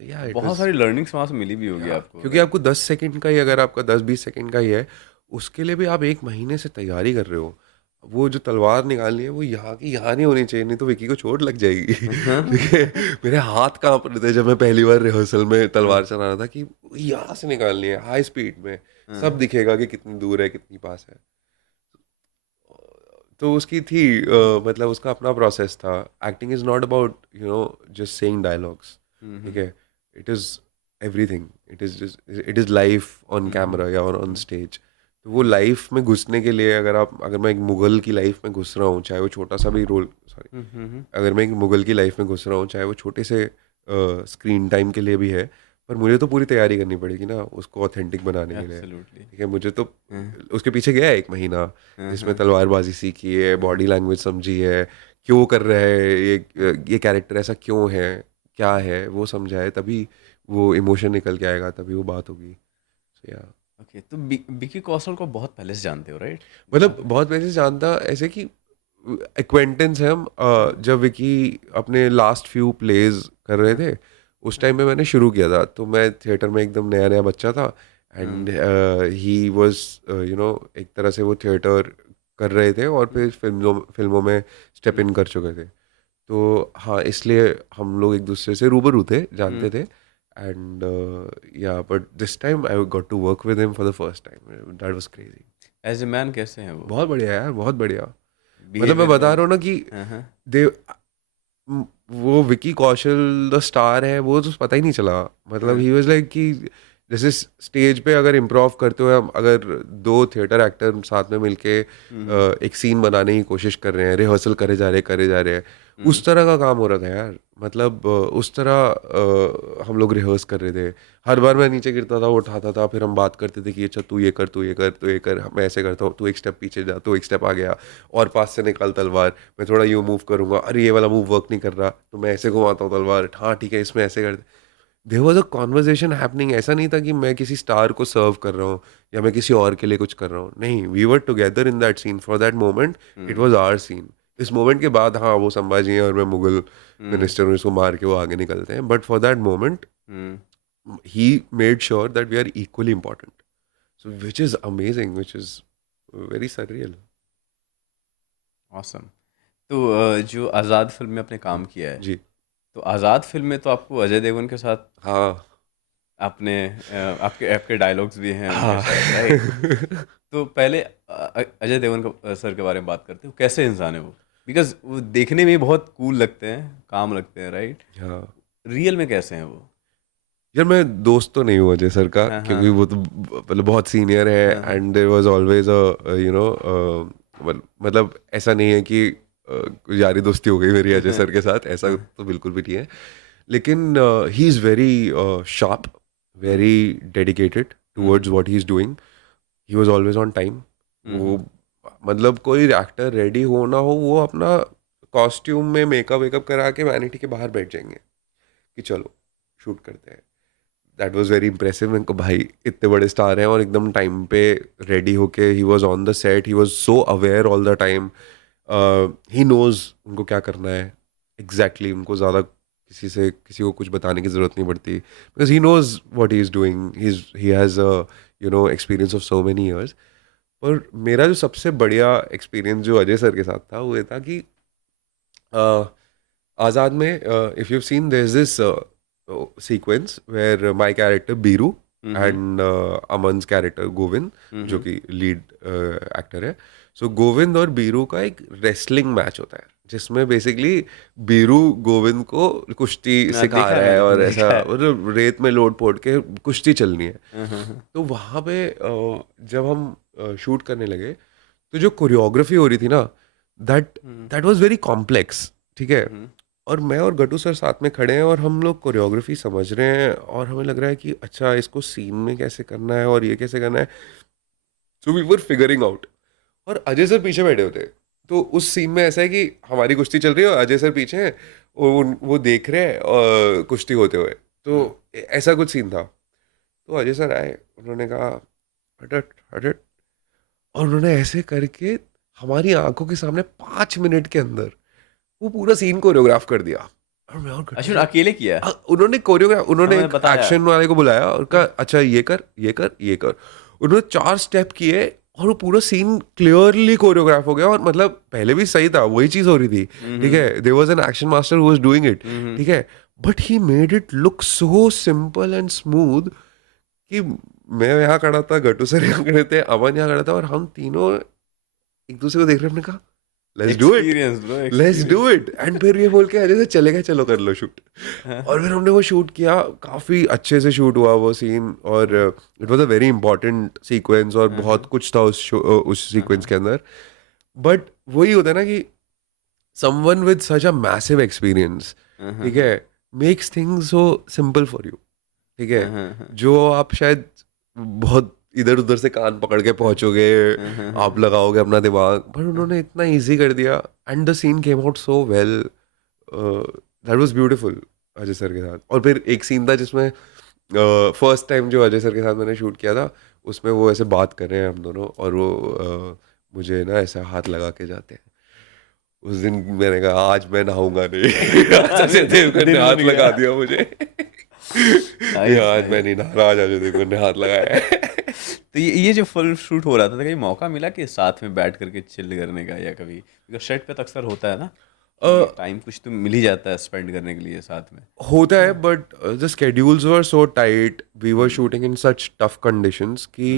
या इट बहुत वाज, सारी लर्निंग्स वहाँ से मिली भी होगी आपको, क्योंकि आपको 10 सेकंड का ही, अगर आपका 10-20 सेकंड का ही है, उसके लिए भी आप 1 महीने से तैयारी कर रहे हो। वो जो तलवार निकालनी है वो यहाँ की यहाँ नहीं होनी चाहिए, नहीं तो विकी को चोट लग जाएगी। ठीक है, मेरे हाथ कांप रहे थे जब मैं पहली बार रिहर्सल में तलवार चला रहा था कि यहाँ से निकालनी है हाई स्पीड में, सब दिखेगा कि कितनी दूर है कितनी पास है। तो उसकी थी मतलब उसका अपना प्रोसेस था. Acting is not about just saying dialogues. ठीक है. It is everything. It is life on camera या ऑन स्टेज. तो वो लाइफ में घुसने के लिए अगर मैं एक मुगल की लाइफ में घुस रहा हूँ, चाहे वो छोटा सा भी रोल, सॉरी, अगर मैं एक मुगल की लाइफ में घुस रहा हूँ, चाहे वो छोटे से स्क्रीन टाइम के लिए भी है, पर मुझे तो पूरी तैयारी करनी पड़ेगी ना उसको ऑथेंटिक बनाने के लिए. एब्सोल्युटली. ठीक है. मुझे तो उसके पीछे गया है 1 महीना, जिसमें तलवारबाजी सीखी है, बॉडी लैंग्वेज समझी है, क्यों कर रहा है ये कैरेक्टर ऐसा क्यों है, क्या है वो समझा है, तभी वो इमोशन निकल के आएगा, तभी वो बात होगी. So, yeah. ओके, तो विकी कौशल को बहुत पहले से जानते हो, राइट? मतलब बहुत पहले से जानता ऐसे कि एक्वेंटेंस है हम. जब विकी अपने लास्ट फ्यू प्लेज कर रहे थे, उस टाइम में मैंने शुरू किया था, तो मैं थिएटर में एकदम नया नया बच्चा था. एंड ही वाज एक तरह से वो थिएटर कर रहे थे और फिर फिल्मों में स्टेप इन कर चुके थे. तो हाँ, इसलिए हम लोग एक दूसरे से रूबरू थे, जानते थे. एंड या but this time I got to work with him for the first time. That was crazy. As a man कैसे हैं वो? बहुत बढ़िया यार, बहुत बढ़िया. मतलब मैं बिहेवियर बता रहा वाइज? हूँ ना कि हाँ हाँ. दे वो विकी कौशल द स्टार है, वो तो पता ही नहीं चला. मतलब ही वाज लाइक कि जैसे स्टेज पे अगर इम्प्रोव करते हुए हम अगर 2 थिएटर एक्टर साथ में मिलके एक सीन बनाने की कोशिश कर रहे हैं, रिहर्सल करे जा रहे हैं, उस तरह का काम हो रहा था यार. मतलब उस तरह हम लोग रिहर्स कर रहे थे. हर बार मैं नीचे गिरता था, वो उठाता था, फिर हम बात करते थे कि अच्छा तू ये कर, तू ये कर, तू ये कर, मैं ऐसे करता हूँ, तू एक स्टेप पीछे जा, तू एक स्टेप आ गया, और पास से निकाल तलवार, मैं थोड़ा यूँ मूव करूंगा, अरे ये वाला मूव वर्क नहीं कर रहा, तो मैं ऐसे घुमाता हूँ तलवार, हाँ ठीक है इसमें ऐसे कर. There was a conversation happening. ऐसा नहीं था कि मैं किसी स्टार को सर्व कर रहा हूँ या मैं किसी और के लिए कुछ कर रहा हूँ. नहीं, we were together in that scene for that moment. It was our scene. इस मोमेंट के बाद हाँ वो संभाजी हैं और मैं मुगल मिनिस्टर हूँ, इसको मार के वो आगे निकलते हैं, but for that moment he made sure that we are equally important. So which is amazing, which is very surreal. Awesome. तो जो आज़ाद फिल्म में आपने काम किया है, जी. तो आज़ाद फिल्म में तो आपको अजय देवगन के साथ हाँ. आपने आपके आपके डायलॉग्स भी हैं उनके हाँ. साथ, राइट? तो पहले अजय देवगन सर के बारे में बात करते हो. कैसे इंसान है वो? बिकॉज वो देखने में बहुत कूल लगते हैं, काम लगते हैं, राइट? हाँ. रियल में कैसे हैं वो? यार मैं दोस्त तो नहीं हूँ अजय सर का, हाँ क्योंकि हाँ वो तो मतलब बहुत सीनियर हाँ है. And there was always a मतलब ऐसा नहीं है कि यारी दोस्ती हो गई मेरी अजय सर के साथ, ऐसा तो बिल्कुल भी नहीं है. लेकिन he is very sharp, very dedicated towards what he is doing. He was always on time. वो मतलब कोई एक्टर रेडी हो ना हो, वो अपना कॉस्ट्यूम में मेकअप वेकअप करा के वैनिटी के बाहर बैठ जाएंगे कि चलो शूट करते हैं. That was very impressive. इनको भाई इतने बड़े स्टार हैं और एकदम टाइम पे रेडी होके he was on the set. He was so aware all the time. He knows उनको क्या करना है एग्जैक्टली. उनको ज़्यादा किसी को कुछ बताने की ज़रूरत नहीं पड़ती, because he knows what he is doing. He has experience of so many years. पर मेरा जो सबसे बढ़िया एक्सपीरियंस जो अजय सर के साथ था, वो ये था कि आज़ाद में if you seen there is this sequence where my character Biru and Aman's character Govind, जो कि लीड एक्टर है. सो गोविंद और बीरू का एक रेसलिंग मैच होता है, जिसमें बेसिकली बीरू गोविंद को कुश्ती सिखा देखा रहा है मैंने, और देखा ऐसा है. मतलब रेत में लोट पोट के कुश्ती चलनी है. हाँ. तो वहाँ पे जब हम शूट करने लगे, तो जो कोरियोग्राफी हो रही थी ना, that that was very complex. ठीक है. और मैं और गट्टू सर साथ में खड़े हैं और हम लोग कोरियोग्राफी समझ रहे हैं और हमें लग रहा है कि अच्छा इसको सीन में कैसे करना है और ये कैसे करना है. So we were figuring out. और अजय सर पीछे बैठे होते. तो उस सीन में ऐसा है कि हमारी कुश्ती चल रही है और अजय सर पीछे हैं और वो देख रहे हैं कुश्ती होते हुए. तो ऐसा कुछ सीन था. तो अजय सर आए, उन्होंने कहा हट हट हट हट, और उन्होंने ऐसे करके हमारी आंखों के सामने 5 मिनट के अंदर वो पूरा सीन कोरियोग्राफ कर दिया. और मैं और गट्टू अच्छा, अकेले किया? उन्होंने कोरियोग्राफ, उन्होंने मैंने एक बताया. एक्शन वाले को बुलाया और कहा अच्छा ये कर ये कर ये कर. उन्होंने 4 स्टेप किए और वो पूरा सीन क्लियरली कोरियोग्राफ हो गया. और मतलब पहले भी सही था, वही चीज हो रही थी. ठीक है. There was an action master who was doing it. ठीक है. But he made it look so simple and smooth कि मैं यहाँ खड़ा था, गट्टू सर यहाँ खड़े थे, अमन यहाँ खड़ा था, और हम तीनों एक दूसरे को देख रहे. हमने कहा let's do it, experience bro, let's do it. And फिर ये बोल के अजय से चलेगा, चलो कर लो शूट। और फिर हमने वो शूट किया, काफी अच्छे से शूट हुआ वो सीन, और it was a very important sequence, और बहुत कुछ था उस सीक्वेंस के अंदर। बट वही होता है ना कि someone with such a massive experience, ठीक है, makes things so simple for you, ठीक है, जो आप शायद बहुत इधर उधर से कान पकड़ के पहुंचोगे, आप लगाओगे अपना दिमाग, पर उन्होंने इतना इजी कर दिया, and the scene came out so well, that was beautiful Ajay sir के साथ। और फिर एक सीन था जिसमें फर्स्ट टाइम जो अजय सर के साथ मैंने शूट किया था, उसमें वो ऐसे बात कर रहे हैं हम दोनों, और वो मुझे ना ऐसा हाथ लगा के जाते हैं। उस दिन मैंने कहा आज मैं नहाऊंगा नहीं। अजय देवगन ने हाथ लगा दिया मुझे। ये आज मैं नहीं नहा रहा, आज अजय देवगन ने हाथ लगाया है। तो ये जो फुल शूट हो रहा था, कहीं मौका मिला कि साथ में बैठ करके चिल करने का, या कभी बिकॉज सेट पे तो अक्सर होता है ना कि टाइम कुछ तो मिल ही जाता है स्पेंड करने के लिए साथ में। होता है, but the schedules were so tight, we were shooting in such tough conditions कि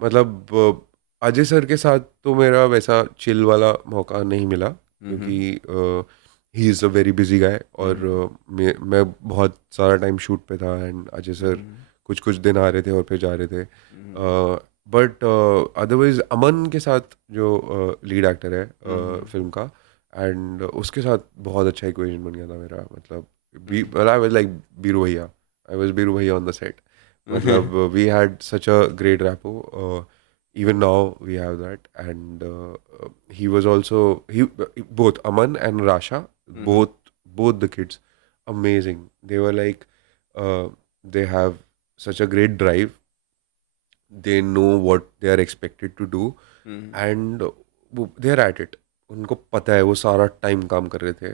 मतलब अजय सर के साथ तो मेरा वैसा चिल वाला मौका नहीं मिला, क्योंकि he is a very busy guy, और मैं बहुत सारा टाइम शूट पे था, एंड अजय सर कुछ कुछ दिन आ रहे थे और फिर जा रहे थे। बट अदरवाइज अमन के साथ जो लीड एक्टर है फिल्म का, एंड उसके साथ बहुत अच्छा इक्वेशन बन गया था मेरा, मतलब आई वाज लाइक बीरू भैया, आई वाज बीरू भैया ऑन द सेट, मतलब we had such a great rapport, even now we have that, and he was also, he both Aman and Rasha, both the kids, amazing. They were like they have such a great drive, they know what they are expected to do, and they are at it. उनको पता है, वो सारा टाइम काम कर रहे थे,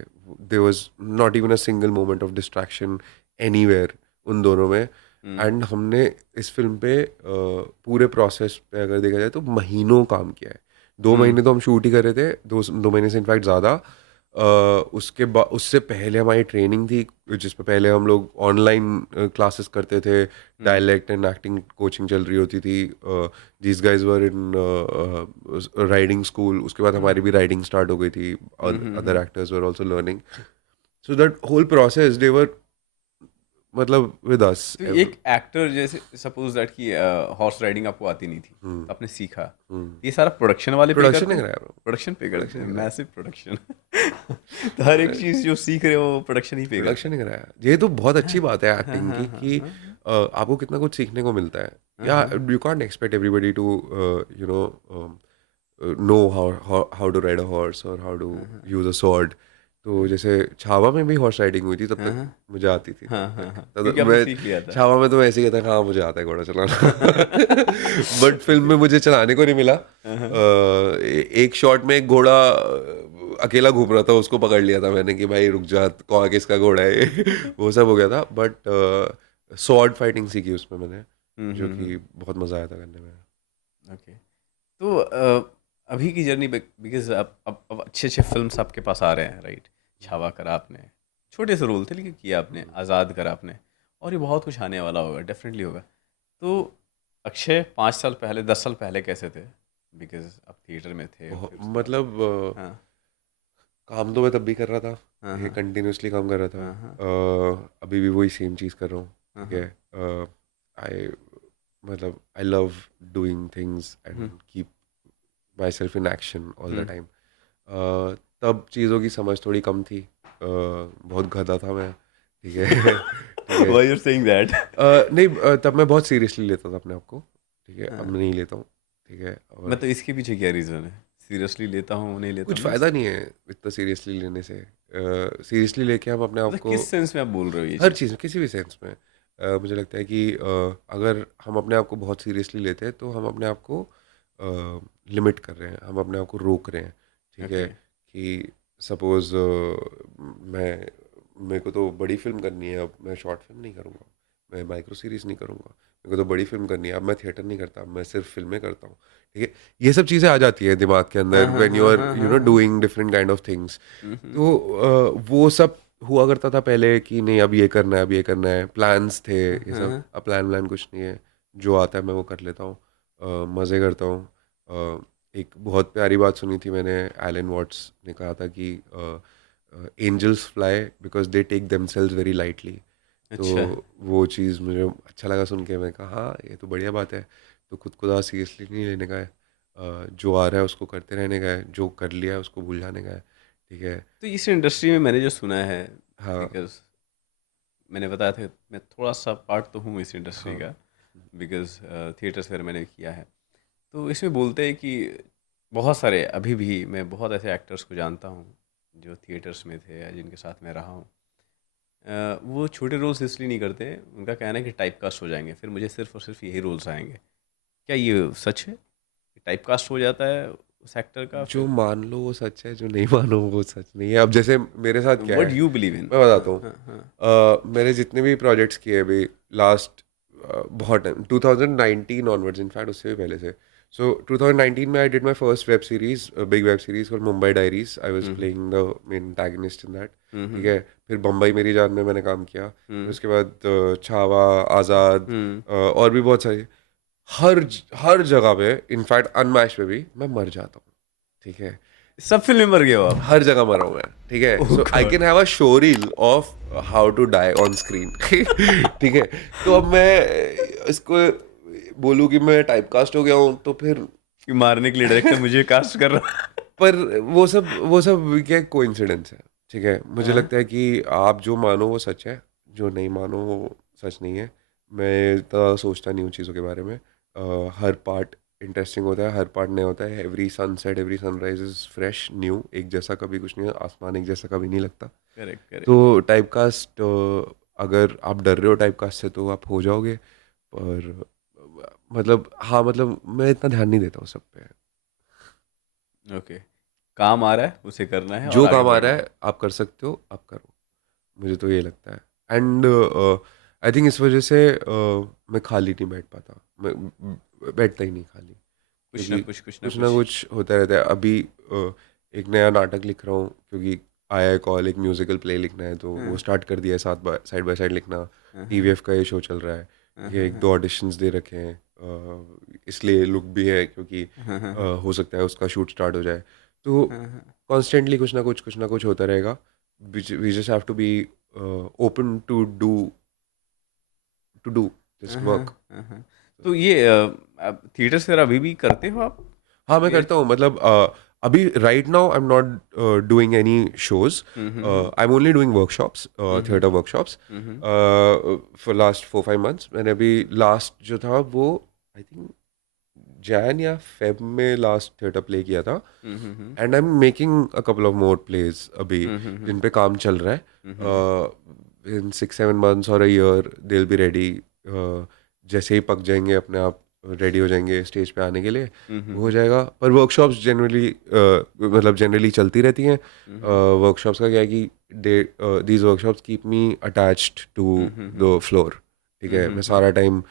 there was not even a single moment of distraction anywhere उन दोनों में। एंड हमने इस फिल्म पे पूरे प्रोसेस पे अगर देखा जाए तो महीनों काम किया है। 2 महीने तो हम शूट ही कर रहे थे, 2 महीने से इनफैक्ट ज़्यादा। उसके बाद उससे पहले हमारी ट्रेनिंग थी, जिसमें पहले हम लोग ऑनलाइन क्लासेस करते थे, डायलेक्ट एंड एक्टिंग कोचिंग चल रही होती थी, these guys were in riding school. उसके बाद हमारी भी राइडिंग स्टार्ट हो गई थी, other actors were also learning, so that whole process they were मतलब विद अस। तो एक एक्टर जैसे सपोज दैट कि हॉर्स राइडिंग आपको आती नहीं थी, तो आपने सीखा, ये सारा प्रोडक्शन वाले पे प्रोडक्शन करते नहीं हैं? कराया bro। प्रोडक्शन पे करते हैं, मैसिव प्रोडक्शन। तो हर एक चीज जो सीख रहे हो वो प्रोडक्शन ही पे करते प्रोडक्शन नहीं कराया, ये तो बहुत अच्छी बात है एक्टिंग की, कि आपको कितना कुछ सीखने को मिलता है। Yeah you can't expect everybody to you know how to ride a horse और how to use a sword. तो जैसे छावा में भी हॉर्स राइडिंग हुई थी, तब तक मुझे आती थी। क्योंकि आपने मैं सीख लिया था। छावा में तो मैं ऐसे ही कहता हाँ मुझे आता है घोड़ा चलाना। बट फिल्म में मुझे चलाने को नहीं मिला। एक शॉट में एक घोड़ा अकेला घूम रहा था, उसको पकड़ लिया था मैंने कि भाई रुक जा, कौन किसका घोड़ा है ये। वो सब हो गया था, बट स्वॉर्ड फाइटिंग सीखी उसमें मैंने, जो कि बहुत मजा आया था करने में। ओके, तो अभी की जर्नी, बिकॉज अब अच्छे अच्छे फिल्म्स आपके पास आ रहे हैं, राइट? छावा करा आपने, छोटे से रोल थे लेकिन किया आपने, आज़ाद करा आपने, और ये बहुत कुछ आने वाला होगा, डेफिनेटली होगा। तो अक्षय 5 साल पहले, 10 साल पहले कैसे थे? बिकॉज आप थिएटर में थे फिर उसके बाद। मतलब हाँ काम तो मैं तब भी कर रहा था, हाँ ये हाँ कंटिन्यूसली काम कर रहा था। हाँ हाँ अभी भी वही सेम चीज़ कर रहा हूँ, हाँ ठीक है। आई मतलब I love doing things and keep my self in action all the time. तब चीज़ों की समझ थोड़ी कम थी, बहुत गधा था मैं, ठीक है। ठीक है। Why you are saying that? नहीं, तब मैं बहुत सीरियसली लेता था अपने आप को, ठीक है, अब नहीं लेता हूँ, ठीक है। और मतलब इसके पीछे क्या रीज़न है? सीरियसली लेता हूँ नहीं लेता कुछ हूँ, फ़ायदा नहीं है इतना सीरियसली लेने से। सीरियसली लेके हम अपने आप मतलब को किस सेंस में आप बोल रहे हो ये हर चीज़? चीज़ में, किसी भी सेंस में, मुझे लगता है कि अगर हम अपने आप को बहुत सीरियसली लेते हैं तो हम अपने आप को लिमिट कर रहे हैं, हम अपने आप को रोक रहे हैं, ठीक है। ओके। कि सपोज मैं मेरे को तो बड़ी फिल्म करनी है, अब मैं शॉर्ट फिल्म नहीं करूँगा, मैं माइक्रो सीरीज़ नहीं करूँगा, मेरे को तो बड़ी फिल्म करनी है, अब मैं थिएटर नहीं करता, अब मैं सिर्फ फिल्में करता हूँ, ठीक है। ये सब चीज़ें आ जाती है दिमाग के हाँ अंदर हाँ व्हेन यू हाँ आर हाँ हाँ हाँ। Doing different kind of things. तो वो सब हुआ करता था पहले कि नहीं अब ये करना है, अब ये करना है, प्लान्स थे ये सब। अब प्लान कुछ नहीं है, जो आता है मैं वो कर लेता हूँ, मज़े करता हूँ। एक बहुत प्यारी बात सुनी थी मैंने, एलन वॉट्स ने कहा था कि angels fly because they take themselves very lightly. तो अच्छा। वो चीज़ मुझे अच्छा लगा सुन के। मैं कहा हाँ ये तो बढ़िया बात है, तो खुद को ज़्यादा सीरियसली नहीं लेने का है। जो आ रहा है उसको करते रहने का है, जो कर लिया है उसको भूल जाने का है। ठीक है। तो इस इंडस्ट्री में मैंने जो सुना है, हाँ बिकॉज मैंने बताया था मैं थोड़ा सा पार्ट तो हूँ इस इंडस्ट्री हाँ। का, बिकॉज थिएटर्स वगैरह मैंने किया है। तो इसमें बोलते हैं कि बहुत सारे, अभी भी मैं बहुत ऐसे एक्टर्स को जानता हूँ जो थिएटर्स में थे या जिनके साथ मैं रहा हूँ। वो छोटे रोल्स इसलिए नहीं करते, उनका कहना है कि टाइप कास्ट हो जाएंगे, फिर मुझे सिर्फ और सिर्फ यही रोल्स आएंगे। क्या ये सच है? टाइप कास्ट हो जाता है उस एक्टर का जो फिर? मान लो वो सच है, जो नहीं मानो वो सच नहीं है। अब जैसे मेरे साथ क्या व्हाट है, यू बिलीव इन? मैं बताता हूँ। हाँ हाँ। मैंने जितने भी प्रोजेक्ट्स किए अभी लास्ट बहुत टाइम 2019 ऑनवर्ड्स, इनफैक्ट उससे भी पहले से। सो 2019 में I did my first web series, big web series called Mumbai diaries. I was hmm playing the main antagonist in that. ठीक हम्म है। फिर बम्बई मेरी जान में मैंने काम किया। फिर हम्म उसके बाद छावा, आज़ाद, हम्म। और भी बहुत सारी। हर जगह पे, इनफैक्ट अनमैच पे भी मैं मर जाता हूँ। ठीक है। सब फिल्म में मर गए हो आप? हर जगह मरा हूं मैं। ठीक है। Oh so I god. Can have a show reel of how to die on screen. ठीक है। तो अब मैं इसको बोलूँ कि मैं टाइपकास्ट हो गया हूँ तो फिर, मारने के लिए डायरेक्टर मुझे कास्ट कर रहा। पर वो सब क्या कोइंसिडेंस है। ठीक है। मुझे हाँ, लगता है कि आप जो मानो वो सच है, जो नहीं मानो वो सच नहीं है। मैं इतना सोचता नहीं हूँ चीज़ों के बारे में। हर पार्ट इंटरेस्टिंग होता है, हर पार्ट नया होता है। Every sunset, every sunrise is fresh new. एक जैसा कभी कुछ नहीं है, आसमान एक जैसा कभी नहीं लगता। Correct correct. तो टाइपकास्ट, अगर आप डर रहे हो टाइपकास्ट से तो आप हो जाओगे। पर मतलब हाँ, मतलब मैं इतना ध्यान नहीं देता हूँ सब पे। ओके, काम आ रहा है उसे करना है और जो आगे काम आ रहा बढ़ना है। है आप कर सकते हो, आप करो। मुझे तो ये लगता है। एंड आई थिंक इस वजह से मैं खाली नहीं बैठ पाता। मैं बैठता ही नहीं खाली, कुछ ना क्योंकि कुछ कुछ ना कुछ ना कुछ। कुछ होता रहता है। अभी एक नया नाटक लिख रहा हूँ, क्योंकि आया है कॉल, एक म्यूजिकल प्ले लिखना है, तो वो हाँ स्टार्ट कर दिया है। साइड बाय साइड लिखना। हाँ हाँ टीवीएफ का ये शो चल रहा है। हाँ ये एक हाँ दो ऑडिशंस दे रखे हैं। इसलिए लुक भी है, क्योंकि हाँ हाँ हाँ हो सकता है उसका शूट स्टार्ट हो जाए। तो हाँ हाँ। कॉन्स्टेंटली कुछ ना कुछ होता रहेगा। We just have to be open to do this हाँ, हाँ, वर्क। हाँ, हाँ। तो ये आप थिएटर से अभी भी करते हो आप? हाँ मैं ये? करता हूँ। मतलब अभी right now I am not doing any shows. Hmm. I am only doing workshops, hmm theatre workshops hmm for last 4-5 months। मैंने अभी लास्ट जो था वो आई थिंक जैन या फेब में लास्ट थिएटर प्ले किया था। Hmm and I am making a couple of more plays अभी, हम्म जिन पे काम चल रहा हम्म है। इन 6-7 months और a year they will be ready. जैसे ही पक जाएंगे अपने आप रेडी हो जाएंगे स्टेज पे आने के लिए, वो हो हम्म जाएगा। पर वर्कशॉप्स जनरली मतलब जनरली चलती रहती हैं। हम्म वर्कशॉप्स का क्या है कि these workshops keep me attached to the floor. ठीक है। मैं हम्म सारा टाइम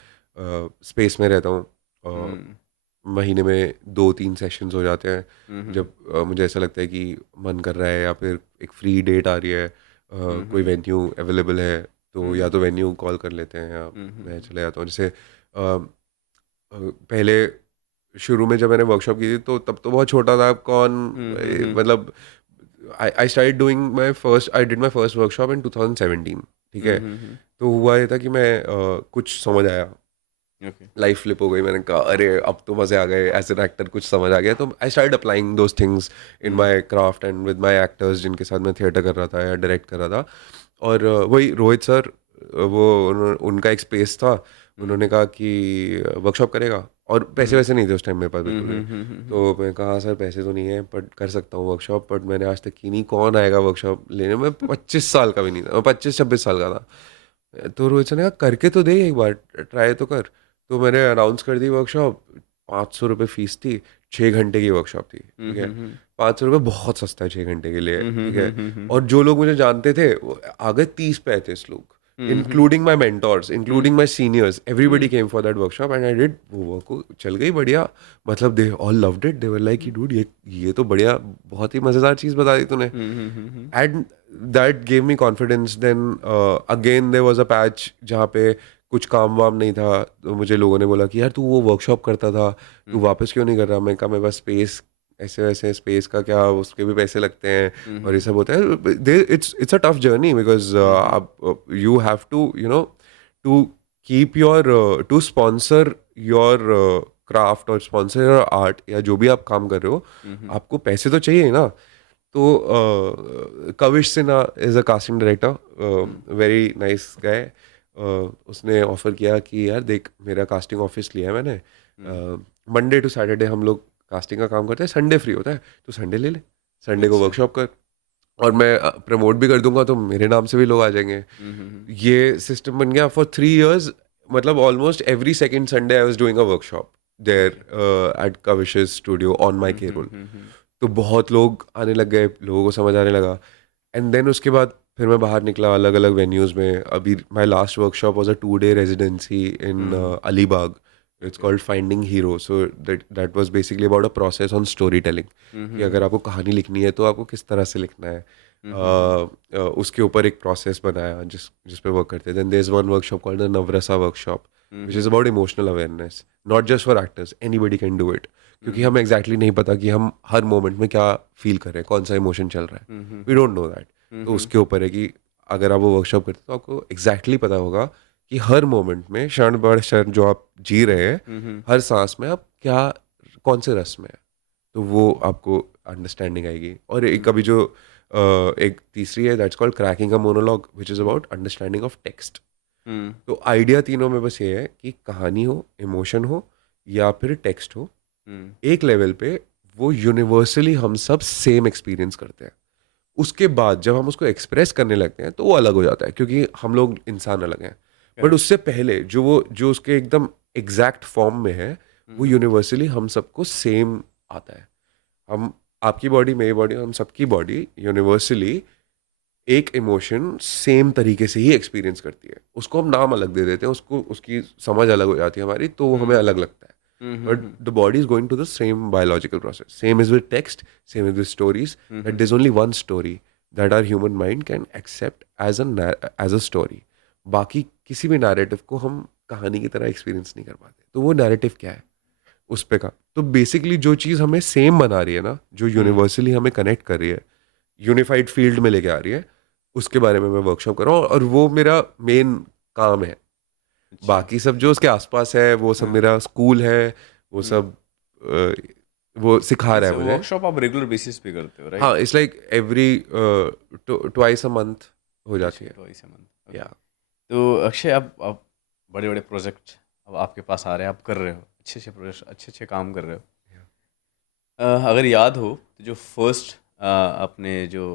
स्पेस में रहता हूँ। हम्म महीने में 2-3 सेशंस हो जाते हैं, हम्म जब मुझे ऐसा लगता है कि मन कर रहा है, या फिर एक फ्री डेट आ रही है, कोई वेन्यू अवेलेबल है, तो या तो वेन्यू कॉल कर लेते हैं या मैं चले जाता हूँ। जैसे पहले शुरू में जब मैंने वर्कशॉप की थी तो तब तो बहुत छोटा था। कौन मतलब I started doing I did my first workshop in 2017। ठीक है। तो हुआ ये था कि मैं कुछ समझ आया, ओके। लाइफ फ्लिप हो गई। मैंने कहा अरे अब तो मजे आ गए, एज एन एक्टर कुछ समझ आ गया। तो I start applying those things in my craft and with my actors जिनके साथ मैं थिएटर कर रहा था या डायरेक्ट कर रहा था। और वही रोहित सर, उनका एक स्पेस था। उन्होंने कहा कि वर्कशॉप करेगा, और पैसे वैसे नहीं थे उस टाइम मेरे पास बिल्कुल भी। तो मैं कहा सर पैसे तो नहीं है बट कर सकता हूँ वर्कशॉप। बट मैंने आज तक की नहीं, कौन आएगा वर्कशॉप लेने में? 25 साल का भी नहीं था, मैं 25-26 साल का था। तो रोहित सर ने कहा करके तो दे एक बार, ट्राई तो कर। तो मैंने अनाउंस कर दी वर्कशॉप। 500 रुपये फीस थी। 6 घंटे की वर्कशॉप थी। ठीक है। 500 रुपये बहुत सस्ता है 6 घंटे के लिए। ठीक है। और जो लोग मुझे जानते थे वो आ गए 30-35 लोग, including my mentors, including my seniors. Everybody came for that workshop and I did. वो वर्क चल गई बढ़िया। मतलब they all loved it. They were like dude ये तो बढ़िया, बहुत ही मज़ेदार चीज़ बता दी तूने। And that gave me confidence. Then again there was a patch जहाँ पे कुछ काम वाम नहीं था, तो मुझे लोगों ने बोला कि यार तू वो वर्कशॉप करता था, तू वापस क्यों नहीं कर रहा? मैं कहा मेरे पास स्पेस, ऐसे वैसे स्पेस का क्या, उसके भी पैसे लगते हैं और ये सब होता है। It's a tough journey because आप you have to you know to keep your to sponsor your craft और स्पॉन्सर योर आर्ट, या जो भी आप काम कर रहे हो, आपको पैसे तो चाहिए ही ना। तो Kavish Sinha is a casting director, very nice guy. उसने ऑफर किया कि यार देख, मेरा कास्टिंग ऑफिस लिया है मैंने, मंडे टू सैटरडे हम लोग कास्टिंग का काम करते हैं, संडे फ्री होता है, तो संडे ले ले, संडे को अच्छा। वर्कशॉप कर, और मैं प्रमोट भी कर दूंगा, तो मेरे नाम से भी लोग आ जाएंगे। ये सिस्टम बन गया फॉर 3 years। मतलब almost every second Sunday I was doing a workshop there at कविश's स्टूडियो ऑन माई के रोल। तो बहुत लोग आने लग गए, लोगों को समझ आने लगा। एंड देन उसके बाद फिर मैं बाहर निकला अलग अलग वेन्यूज़ में। अभी my last workshop was a 2-day residency in Alibag. It's called finding hero. So that was basically about a process on story telling, कि अगर आपको कहानी लिखनी है तो आपको किस तरह से लिखना है। उसके ऊपर एक प्रोसेस बनाया जिस पे वर्क करते हैं। Then there is one workshop called the Navarasa workshop, which is about emotional awareness, not just for actors, anybody can do it. क्योंकि हमें एग्जैक्टली नहीं पता कि हम हर मोमेंट में क्या फील कर रहे हैं, कौन सा इमोशन चल रहा है, वी डोंट नो दैट। तो उसके ऊपर है कि अगर आप वो वर्कशॉप करते हो तो आपको एग्जैक्टली पता होगा कि हर मोमेंट में, क्षण बर क्षण जो आप जी रहे हैं, हर सांस में आप क्या, कौन से रस में है, तो वो आपको अंडरस्टैंडिंग आएगी। और एक अभी जो एक तीसरी है, that's called cracking a monologue, which is about understanding of text. तो आइडिया तीनों में बस ये है कि कहानी हो, इमोशन हो, या फिर टेक्स्ट हो, एक लेवल पे वो यूनिवर्सली हम सब सेम एक्सपीरियंस करते हैं। उसके बाद जब हम उसको एक्सप्रेस करने लगते हैं तो वो अलग हो जाता है, क्योंकि हम लोग इंसान अलग हैं। बट उससे पहले जो उसके एकदम एग्जैक्ट फॉर्म में है, वो यूनिवर्सली हम सबको सेम आता है। हम, आपकी बॉडी, मेरी बॉडी, हम सबकी बॉडी यूनिवर्सली एक इमोशन सेम तरीके से ही एक्सपीरियंस करती है। उसको हम नाम अलग दे देते हैं, उसको उसकी समझ अलग हो जाती है हमारी, तो वो हमें अलग लगता है। But the body is going to the same biological process. Same is with text, same is with stories. That there's only one story that our human mind can accept as a story. बाकी किसी भी नैरेटिव को हम कहानी की तरह एक्सपीरियंस नहीं कर पाते। तो वो नैरेटिव क्या है उस पे का, तो बेसिकली जो चीज़ हमें सेम बना रही है ना, जो यूनिवर्सली हमें कनेक्ट कर रही है, यूनिफाइड फील्ड में लेके आ रही है, उसके बारे में मैं वर्कशॉप कर रहा हूँ, और वो मेरा मेन काम है। बाकी सब जो उसके आसपास है वो सब मेरा स्कूल है, वो सब वो सिखा रहा है मुझे। वर्कशॉप आप रेगुलर बेसिस पे करते हो, राइट? हाँ, it's like every twice a month हो जाती है। Twice a month. या तो अक्षय, अब बड़े बड़े प्रोजेक्ट अब आपके पास आ रहे हैं, आप कर रहे हो अच्छे अच्छे प्रोजेक्ट, अच्छे अच्छे काम कर रहे हो। अगर याद हो तो जो फर्स्ट आपने जो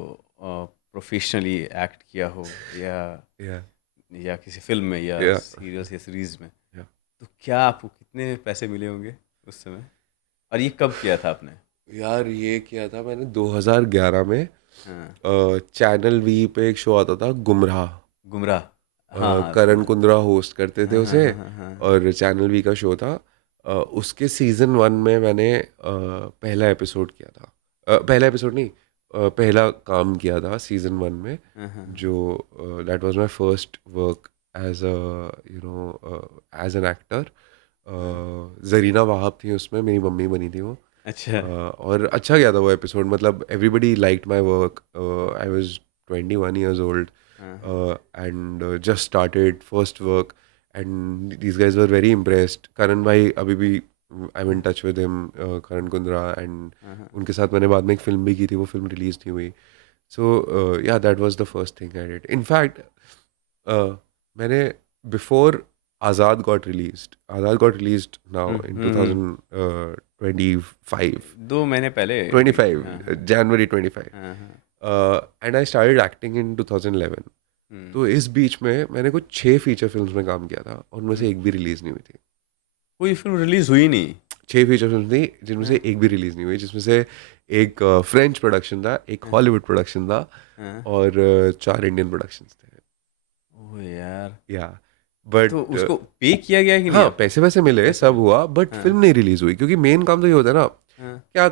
प्रोफेशनली एक्ट किया हो, या या या किसी फिल्म में या या सीरियल्स या सीरीज में, या तो क्या आपको कितने पैसे मिले होंगे उस समय, और ये कब किया था आपने? यार ये किया था मैंने 2011 में। हाँ। चैनल वी पे एक शो आता था, गुमराह। गुमराह। हाँ हाँ, करण सुना। कुंद्रा होस्ट करते थे हाँ हाँ उसे, हाँ हाँ हाँ। और चैनल वी का शो था। उसके सीजन 1 में मैंने पहला एपिसोड किया था। पहला एपिसोड नहीं, पहला काम किया था सीजन 1 में, हाँ, हाँ, जो that was my first work as a as an actor. Zarina Wahab थी उसमें, मेरी मम्मी बनी थी वो। अच्छा। और अच्छा गया था वो एपिसोड, मतलब everybody liked my work. I was 21 years old, हाँ हाँ and just started first work, and these guys were very impressed. Karan bhai abhi bhi, I'm in touch with him, Karan Kundra, and हाँ हाँ। उनके साथ मैंने बाद में एक फिल्म भी की थी, वो फिल्म रिलीज नहीं हुई। So yeah that was the first thing I did. In fact मैंने before Azad got released now in 2025 2 महीने पहले। 25 हाँ हाँ January 25, हाँ हाँ। And I started acting in 2011। तो इस बीच में मैंने कुछ 6 फीचर फिल्म्स में काम किया था, और उनमें से एक भी रिलीज नहीं हुई थी। कोई फिल्म रिलीज हुई नहीं? 6 फीचर फिल्म थी जिनमें से एक भी रिलीज नहीं हुई, जिसमें से एक फ्रेंच प्रोडक्शन था, एक हॉलीवुड प्रोडक्शन था, हाँ। और 4 इंडियन प्रोडक्शंस थे। ओह यार। या बट तो उसको पे किया गया कि नहीं? हाँ, पैसे वैसे मिले, पैसे सब मिले। हुआ, बट हाँ फिल्म नहीं रिलीज हुई, क्योंकि मेन काम तो ये होता है ना। हाँ क्या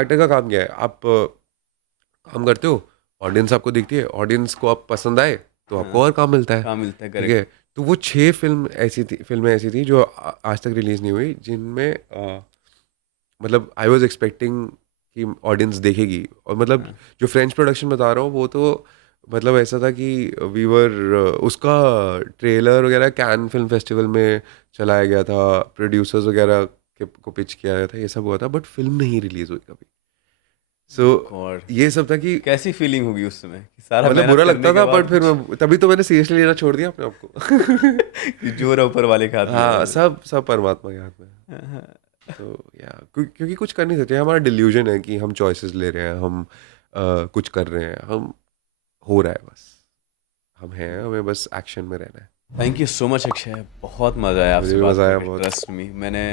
एक्टर का काम क्या है? आप काम करते हो, ऑडियंस आपको दिखती है, ऑडियंस को आप पसंद आए तो आपको हाँ। और काम मिलता है। कहाँ मिलता है, ठीक है, करेक्ट। तो वो 6 फिल्में ऐसी थी जो आज तक रिलीज़ नहीं हुई, जिनमें मतलब आई वाज़ एक्सपेक्टिंग कि ऑडियंस देखेगी, और मतलब हाँ, जो फ्रेंच प्रोडक्शन बता रहा हूँ वो तो मतलब ऐसा था कि वी वर उसका ट्रेलर वगैरह कैन फिल्म फेस्टिवल में चलाया गया था, प्रोड्यूसर्स वगैरह के को पिच किया गया था, ये सब हुआ था, बट फिल्म नहीं रिलीज़ हुई कभी। सो गॉड। ये सब था कि कैसी फीलिंग होगी उस समय कि सारा मतलब मेहनत बुरा करने लगता के था, बाद बट फिर कुछ मैं तभी तो मैंने सीरियसली लेना छोड़ दिया अपने आप को। कि जोर है ऊपर वाले के हाथ में हाँ, बस। सब सब परमात्मा के हाथ में है। हाँ, हाँ। तो या क्योंकि कुछ कर नहीं सकते, हमारा डिल्यूजन है कि हम चॉइसेस ले रहे हैं, हम कुछ कर रहे हैं, हम हो रहा है बस, हम हैं, हमें बस एक्शन में रहना है। Thank you so much Akshay, बहुत मज़ा आया मुझे आपसे भी बात मज़ा आया करके। बहुत। ट्रस्ट मी, मैंने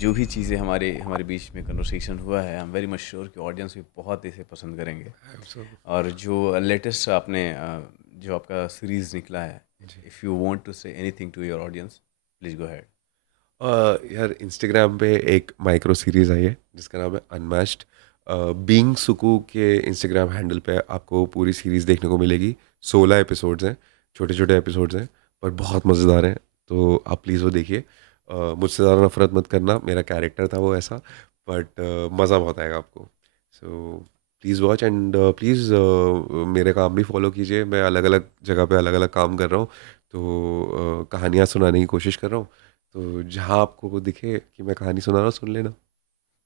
जो भी चीज़ें हमारे हमारे बीच में कन्वर्सेशन हुआ है, I am very much sure कि ऑडियंस भी बहुत इसे पसंद करेंगे। So, और जो लेटेस्ट आपने जो आपका सीरीज़ निकला है, जी। If you want to say anything to your audience, please go ahead. यार इंस्टाग्राम पे एक माइक्रो सीरीज आई है जिसका नाम है अनमैच्ड। बीइंग सुकू के इंस्टाग्राम हैंडल पे आपको पूरी सीरीज देखने को मिलेगी। 16 एपिसोड्स हैं, छोटे छोटे एपिसोड्स हैं, पर बहुत मज़ेदार हैं। तो आप प्लीज़ वो देखिए। मुझसे ज़्यादा नफरत मत करना, मेरा कैरेक्टर था वो ऐसा, बट मज़ा बहुत आएगा आपको। So please watch, and please मेरे काम भी फॉलो कीजिए। मैं अलग अलग जगह पे अलग अलग काम कर रहा हूँ, तो कहानियाँ सुनाने की कोशिश कर रहा हूँ। तो जहाँ आपको वो दिखे कि मैं कहानी सुना रहा हूँ, सुन लेना।